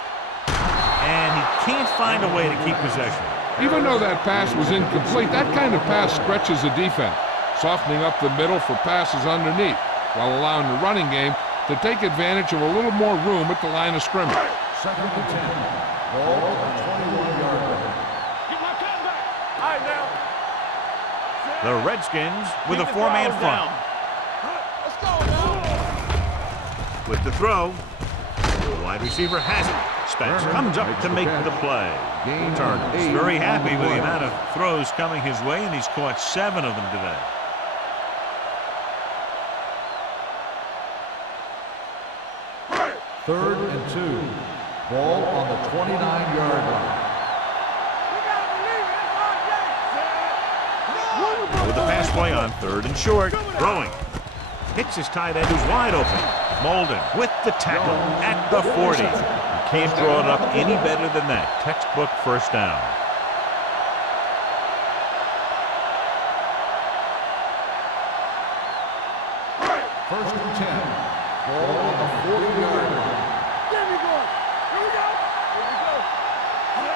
And he can't find a way to keep possession. Even though that pass was incomplete, that kind of pass stretches the defense, softening up the middle for passes underneath, while allowing the running game to take advantage of a little more room at the line of scrimmage. Second and 10. Ball on the 21-yard line. Get my cat back. All right, now. The Redskins with a 4-man front. Let's go now. With the throw, the wide receiver has it. Spence comes up to make the play. Turner's very happy with the amount of throws coming his way, and he's caught 7 of them today. Third and 2. Ball on the 29-yard line. With the pass play on 3rd and short, throwing. Hits his tight end who's wide open. Molden with the tackle at the 40. Can't throw it up any better than that. Textbook first down. First and 10. Ball on the 40-yard line.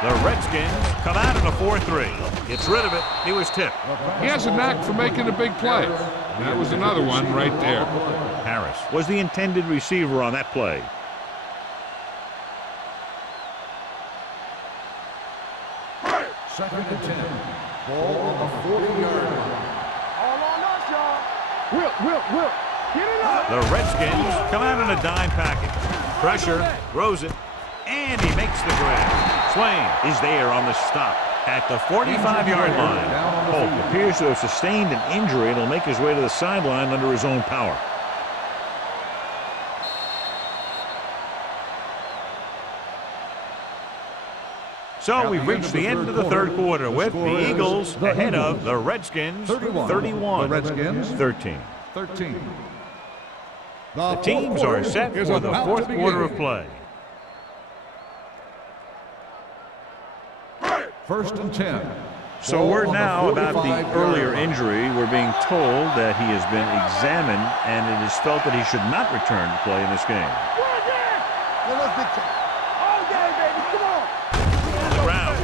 The Redskins come out in a 4-3. Gets rid of it. He was tipped. He has a knack for making a big play. That was another one right there. Harris was the intended receiver on that play. Second and 10. Ball on the 40-yard line. All on us, y'all. Will. Get it up. The Redskins come out in a dime package. Pressure, throws it, and he makes the grab. Swain is there on the stop at the 45-yard line. Polk appears to have sustained an injury and will make his way to the sideline under his own power. So we've reached the end of the 3rd quarter with the Eagles ahead of the Redskins 31. The Redskins 13. 13. The teams are set for the 4th quarter of play. First and 10. So Ball word on the now about the 45-yard earlier line. injury. We're being told that he has been examined and it is felt that he should not return to play in this game. Let's big time. All day, baby. Come on. On the ground.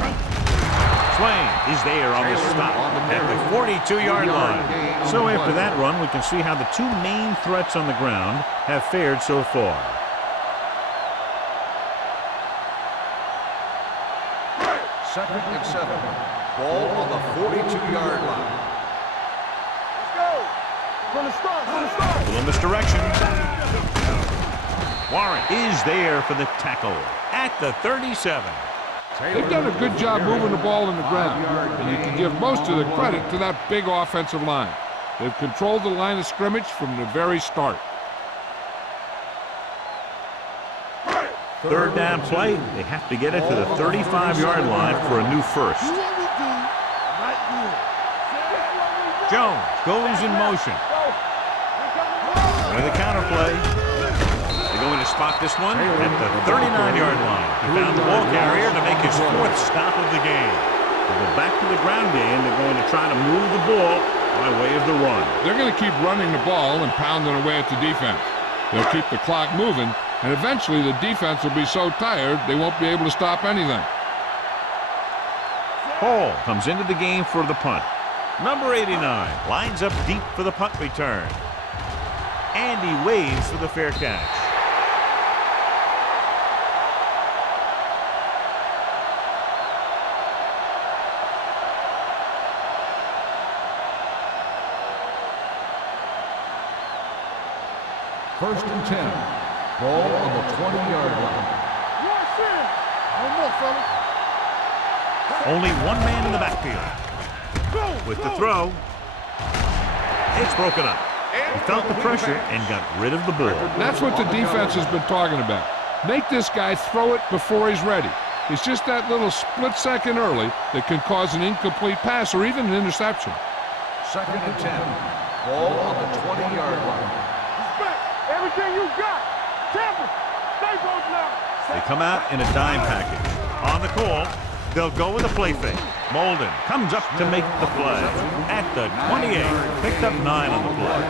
Swain is there on the stop at the 42-yard line. So after that run, we can see how the two main threats on the ground have fared so far. Second and 7. Ball on the 42-yard line. Let's go. From the start. From the start. A little misdirection. Warren is there for the tackle at the 37. They've done a good job moving the ball in the ground, and you can give most of the credit to that big offensive line. They've controlled the line of scrimmage from the very start. Third down play. They have to get it to the 35-yard line for a new first. Do what we do. Right good. Jones goes in motion. With a counter play. They're going to spot this one at the 39-yard line. He found the ball carrier to make his fourth stop of the game. They go back to the ground game. They're going to try to move the ball by way of the run. They're going to keep running the ball and pounding away at the defense. They'll keep the clock moving, and eventually the defense will be so tired they won't be able to stop anything. Hall comes into the game for the punt. Number 89 lines up deep for the punt return. And he waves for the fair catch. First and 10. Ball on the 20-yard line. Yes, sir. No more, fellas. Only one man in the backfield. With the throw, it's broken up. He felt the pressure and got rid of the ball. That's what the defense has been talking about. Make this guy throw it before he's ready. It's just that little split second early that can cause an incomplete pass or even an interception. Second and 10. Ball on the 20-yard line. Everything you got. Tampa. Stay both now. They come out in a dime package. On the call, they'll go with a play fake. Molden comes up to make the play. At the 28, picked up 9 on the play.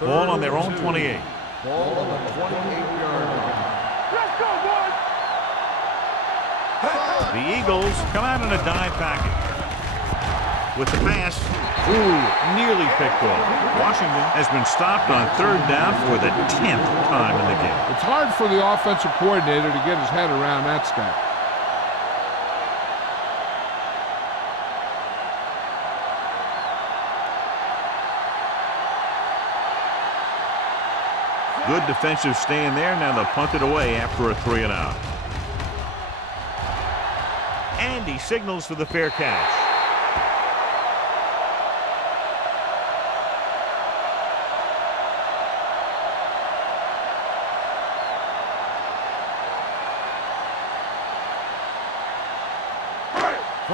Ball on their own 28. Ball on the 28-yard line. Let's go, boys. The Eagles come out in a dime package. With the pass, nearly picked off. Washington has been stopped on third down for the 10th time in the game. It's hard for the offensive coordinator to get his head around that stat. Good defensive stand there. Now they'll punt it away after a 3-and-out. And he signals for the fair catch.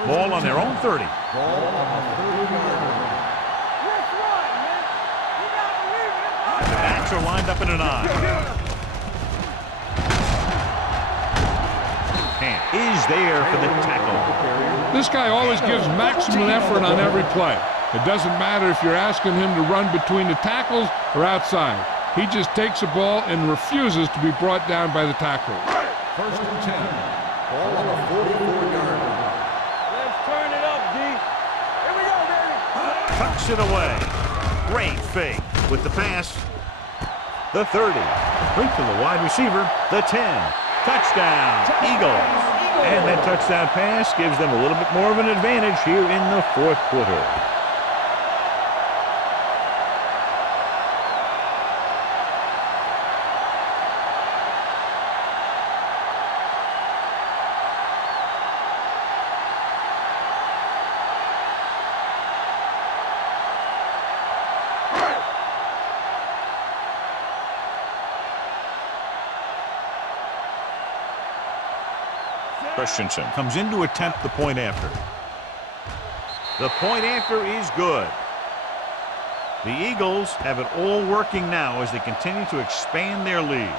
Ball on their own 30. Ball on the 30-yard line. Let's run, man. You gotta believe it. The backs are lined up in an eye. Camp is there for the tackle. This guy always gives maximum effort on every play. It doesn't matter if you're asking him to run between the tackles or outside. He just takes the ball and refuses to be brought down by the tackle. First and 10. Ball on the 44-yard line. Let's turn it up, D. Here we go, baby. Tucks it away. Great fake with the pass. The 30. Straight to the wide receiver. The 10. Touchdown, Eagles. And that touchdown pass gives them a little bit more of an advantage here in the fourth quarter. Christensen comes in to attempt the point after. The point after is good. The Eagles have it all working now as they continue to expand their lead.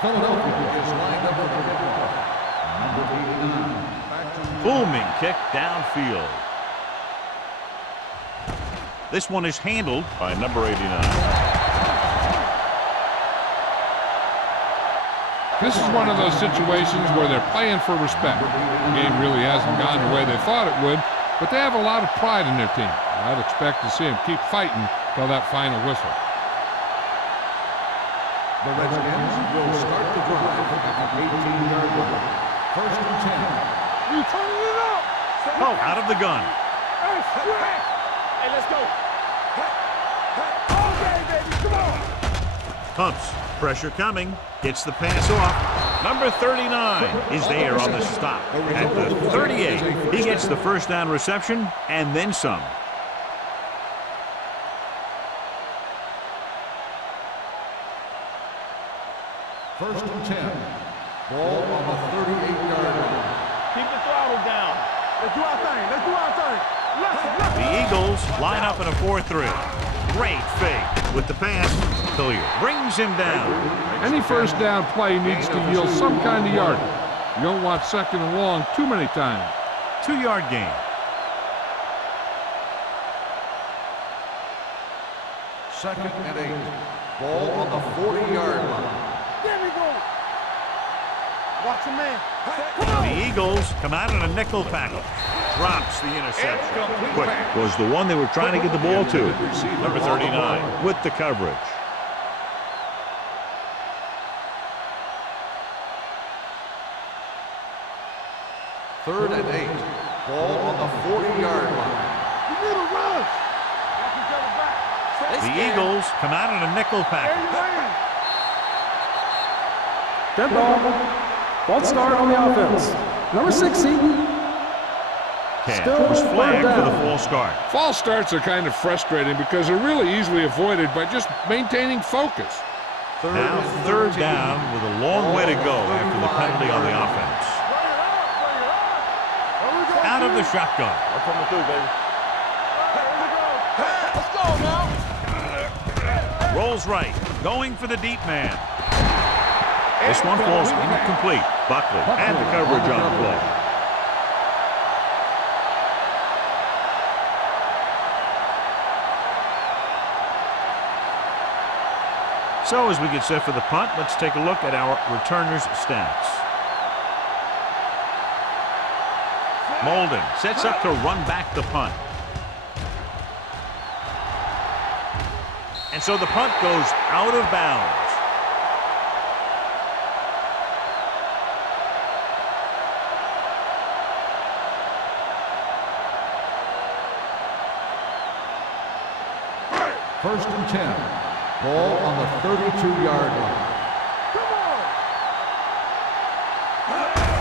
Philadelphia is lined up for the kickoff. Number 89. Back to Booming kick downfield. This one is handled by number 89. This is one of those situations where they're playing for respect. The game really hasn't gone the way they thought it would, but they have a lot of pride in their team. I'd expect to see them keep fighting till that final whistle. the Redskins will start the drive at the 18-yard line. First and 10. You turning it up. Oh, out of the gun. Hey, stretch. Hey, let's go. Okay, baby, come on. Pumps. Pressure coming. Gets the pass off. Number 39 is there on the stop. At the 38, he gets the first down reception and then some. First and 10. Ball on the 38-yard line. Keep the throttle down. Let's do our thing. Let's do our thing. The Eagles line up in a 4-3. Great fake with the pass. Clear. Brings him down. Any first down play needs to yield some kind of yardage. You don't want second and long too many times. 2-yard gain. Second and 8. Ball on the 40-yard line. There we go. Watch him, man. Come on. The Eagles come out in a nickel package. Drops the interception. Quick was the one they were trying to get the ball to. Number 39 with the coverage. Third and 8. Ball on the 40-yard line. You need a rush. Watch each other back. The Eagles come out in a nickel There package. you land. Dead ball. False start on the offense. Number 60. Was flagged for the false start. False starts are kind of frustrating because they're really easily avoided by just maintaining focus. Now third down with a long way to go after the penalty on the offense. Bring it up. Bring it up. There we go. Out of the shotgun. I'm coming through, baby. Here we go. Let's go now. Rolls right. Going for the deep man. This one falls incomplete. Buckley had the coverage on the play. So as we get set for the punt, let's take a look at our returners' stats. Molden sets up to run back the punt. And so the punt goes out of bounds. First and 10. Ball on the 32-yard line. Come on.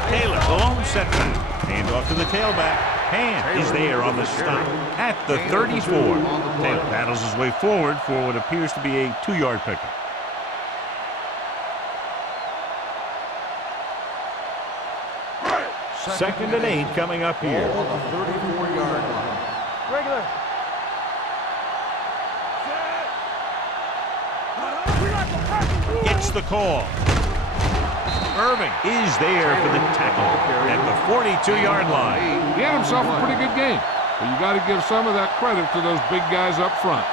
Taylor, the lone setback. Hand off to the tailback. Hand is there on the stop at the 34. Taylor battles his way forward for what appears to be a 2-yard pickup. Second and 8 coming up here. Ball on the 34-yard line. Regular. Gets the call. Irving is there for the tackle at the 42-yard line. He had himself a pretty good game, but you got to give some of that credit to those big guys up front.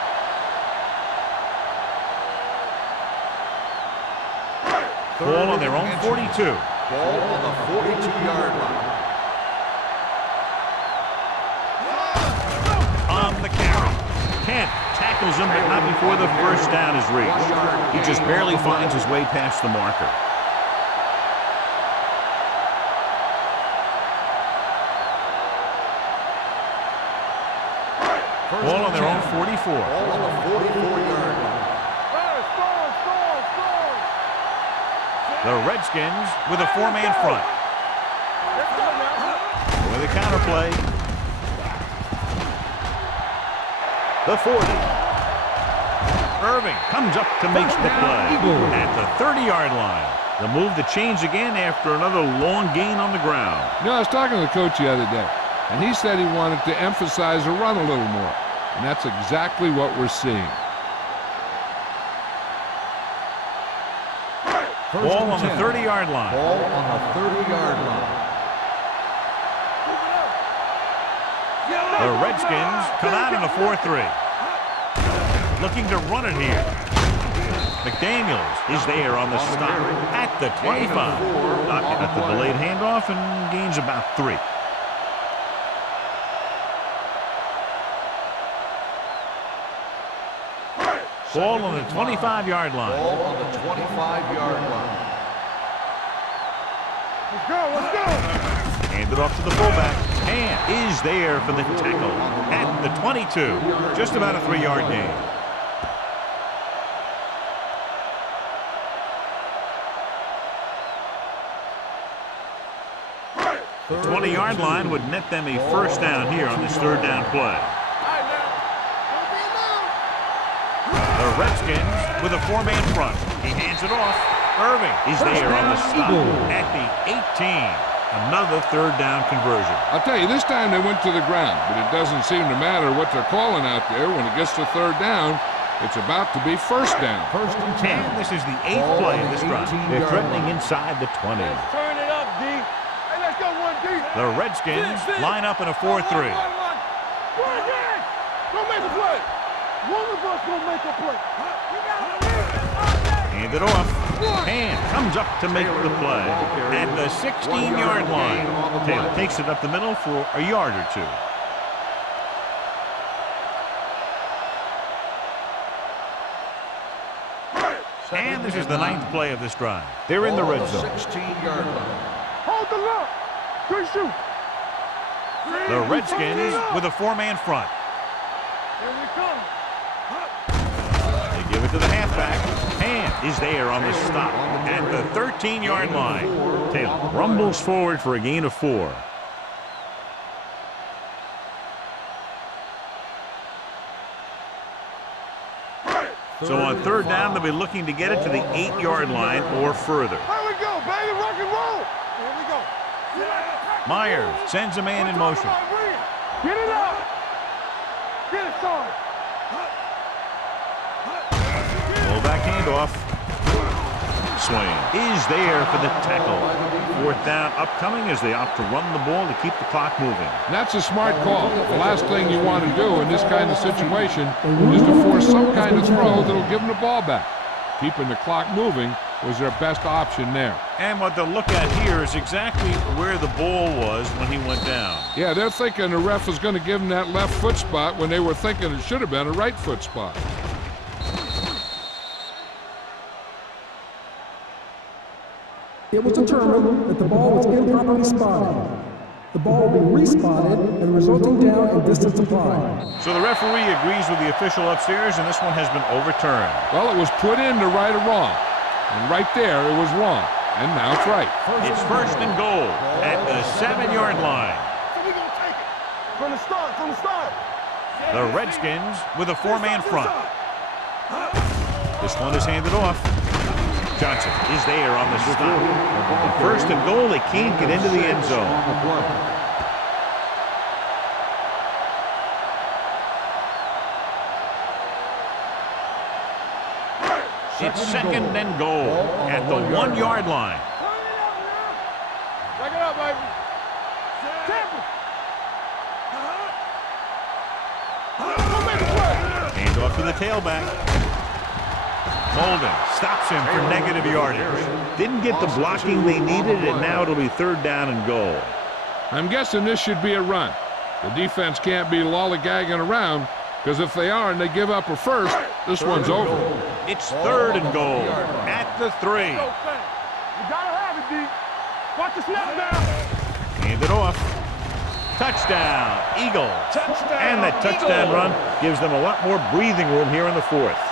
Ball on their own 42. Ball on the 42-yard line. On the carry. Kent tackles him, but not before the first down is reached. He just barely finds his way past the marker. Ball on their own 44. Ball on the 44-yard line. The Redskins with a 4-man front. Let's go now. the counter play. The 40. Irving comes up to make the play at the 30-yard line. The move to change again after another long gain on the ground. You know, I was talking to the coach the other day, and he said he wanted to emphasize the run a little more. And that's exactly what we're seeing. Ball on the 30-yard line. Ball on the 30-yard line. The Redskins come out in a 4-3. Looking to run it here. McDaniels is there on the stop at the 25. Knocking at the delayed handoff and gains about 3. Ball on the 25-yard line. Ball on the 25-yard line. Let's go, let's go. Handed off to the fullback. And is there for the tackle at the 22. Just about a 3-yard gain. The 20-yard line would net them a first down here on this third down play. The Redskins with a 4-man front. He hands it off. Irving is there on the stop at the 18. Another third down conversion. I'll tell you, this time they went to the ground, but it doesn't seem to matter what they're calling out there. When it gets to third down, it's about to be first down. First and 10. And this is the 8th play of this drive. They're threatening inside the 20. Turn it up, D. Hey, let's go, 1D. The Redskins line up in a 4-3. Go again. Go make a play. One of us gonna make a play. Hand it off. And comes up to make the play at the 16-yard line. Taylor takes it up the middle for a yard or 2. And this is the 9th play of this drive. They're in the red zone. 16-yard line. Hold the look. Good shoot. The Redskins with a 4-man front. Here we come. They give it to the halfback. And is there on the stop at the 13-yard line. Taylor rumbles forward for a gain of 4. So on third down, they'll be looking to get it to the 8-yard line or further. Here we go, baby. Rock and roll. Here we go. Myers sends a man in motion. Get it up. Get it, son. Fullback handoff. Swain is there for the tackle. 4th down upcoming as they opt to run the ball to keep the clock moving. That's a smart call. The last thing you want to do in this kind of situation is to force some kind of throw that'll give them the ball back. Keeping the clock moving was their best option there. And what they'll look at here is exactly where the ball was when he went down. Yeah, they're thinking the ref is going to give them that left foot spot when they were thinking it should have been a right foot spot. It was determined that the ball was improperly spotted. The ball will be respotted and the resulting down and distance applied. So the referee agrees with the official upstairs, and this one has been overturned. Well, it was put in to right or wrong. And right there, it was wrong. And now it's right. It's first and goal at the 7-yard line. So we gonna take it. From the start, from the start. The Redskins with a 4-man front. This one is handed off. Johnson is there on the stop. And first and goal, they can't get into the end zone. It's second and goal at the 1-yard line. Back it up, baby. Go make a play. Hand off to the tailback. Molden stops him for negative yardage. Didn't get the blocking they needed, and now it'll be third down and goal. I'm guessing this should be a run. The defense can't be lollygagging around, because if they are and they give up a first, this one's over. It's third and goal at the 3. You gotta have it, D. Watch the snap down. Hand it off. Touchdown, Eagles. Touchdown, And that touchdown Eagles. run gives them a lot more breathing room here in the 4th.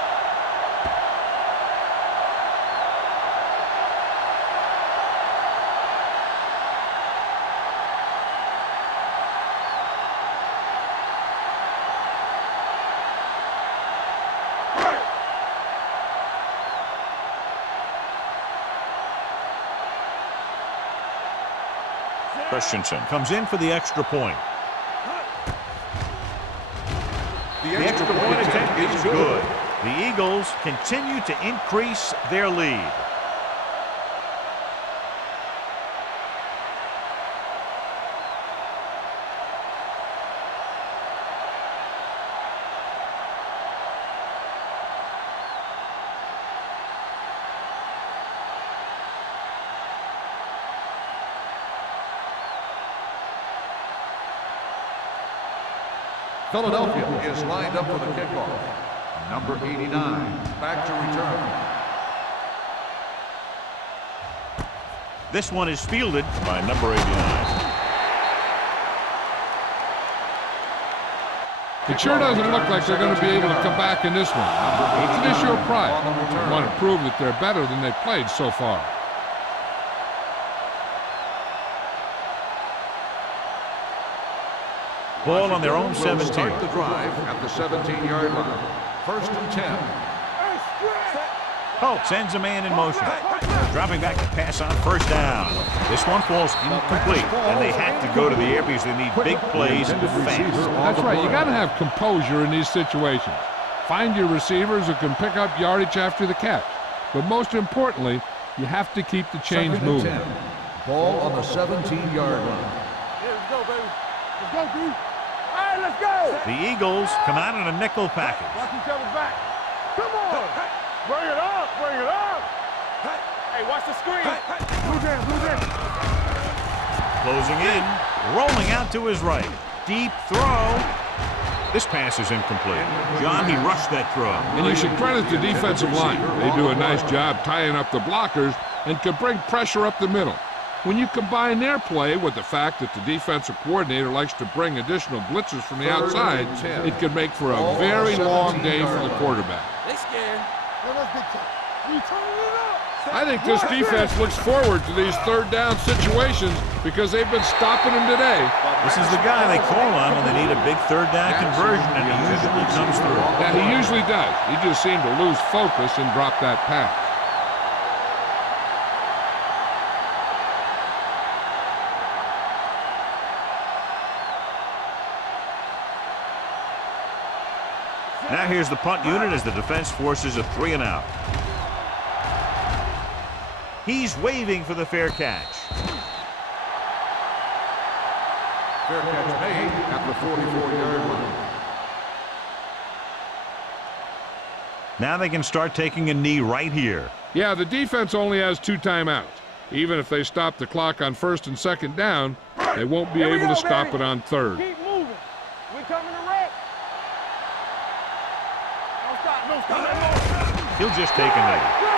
Christensen comes in for the extra point. The extra point attempt is good. The Eagles continue to increase their lead. Philadelphia is lined up for the kickoff. Number 89, back to return. This one is fielded by number 89. It sure doesn't look like they're going to be able to come back in this one. It's an issue of pride. They want to prove that they're better than they've played so far. Ball on their own 17. Start the drive at the 17-yard line. 1st and 10. Holt sends a man in motion. Dropping back to pass on 1st down. This one falls incomplete, and they have to go to the air because they need big plays fast. That's right. You got to have composure in these situations. Find your receivers who can pick up yardage after the catch. But most importantly, you have to keep the chains moving. Ball on the 17-yard line. Let's go, baby. Let's go, dude. All right, let's go. The Eagles come out in a nickel package. Watch each other's back. Come on. Bring it up. Bring it up. Hey, watch the screen. Blue jam, blue jam. Closing in, rolling out to his right. Deep throw. This pass is incomplete. John, he rushed that throw. And you should credit the defensive line. They do a nice job tying up the blockers and can bring pressure up the middle. When you combine their play with the fact that the defensive coordinator likes to bring additional blitzes from the outside, it can make for a very long day for the quarterback. They scared. Let's get tough. We turning it up. I think this defense looks forward to these 3rd down situations because they've been stopping them today. This is the guy they call on when they need a big 3rd down conversion, and he usually comes through. Yeah, he usually does. He just seemed to lose focus and drop that pass. Now here's the punt unit as the defense forces a 3 and out. He's waving for the fair catch. Fair catch made at the 44-yard line. Now they can start taking a knee right here. Yeah, the defense only has 2 timeouts. Even if they stop the clock on 1st and 2nd down, they won't be able to stop it on 3rd. Keep moving. We coming to wreck. Don't stop. No stop. He'll just take a knee.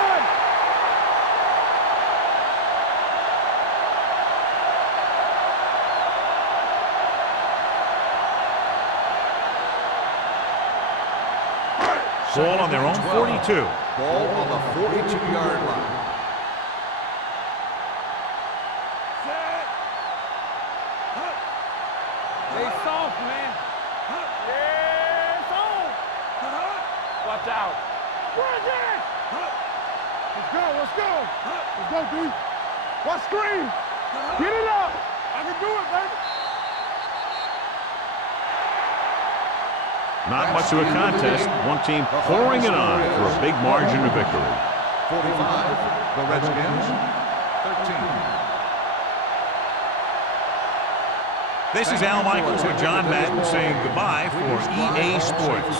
Ball on their own 42. Ball on the 42-yard line. Stay soft, man. Yeah, it's on. Watch out. Run it. Let's go, let's go. Let's go, D. Watch screen. Get it up. I can do it, baby. Not much of a contest. One team pouring it on for a big margin of victory. 45, the Redskins, 13. This is Al Michaels with John Madden saying goodbye for EA Sports.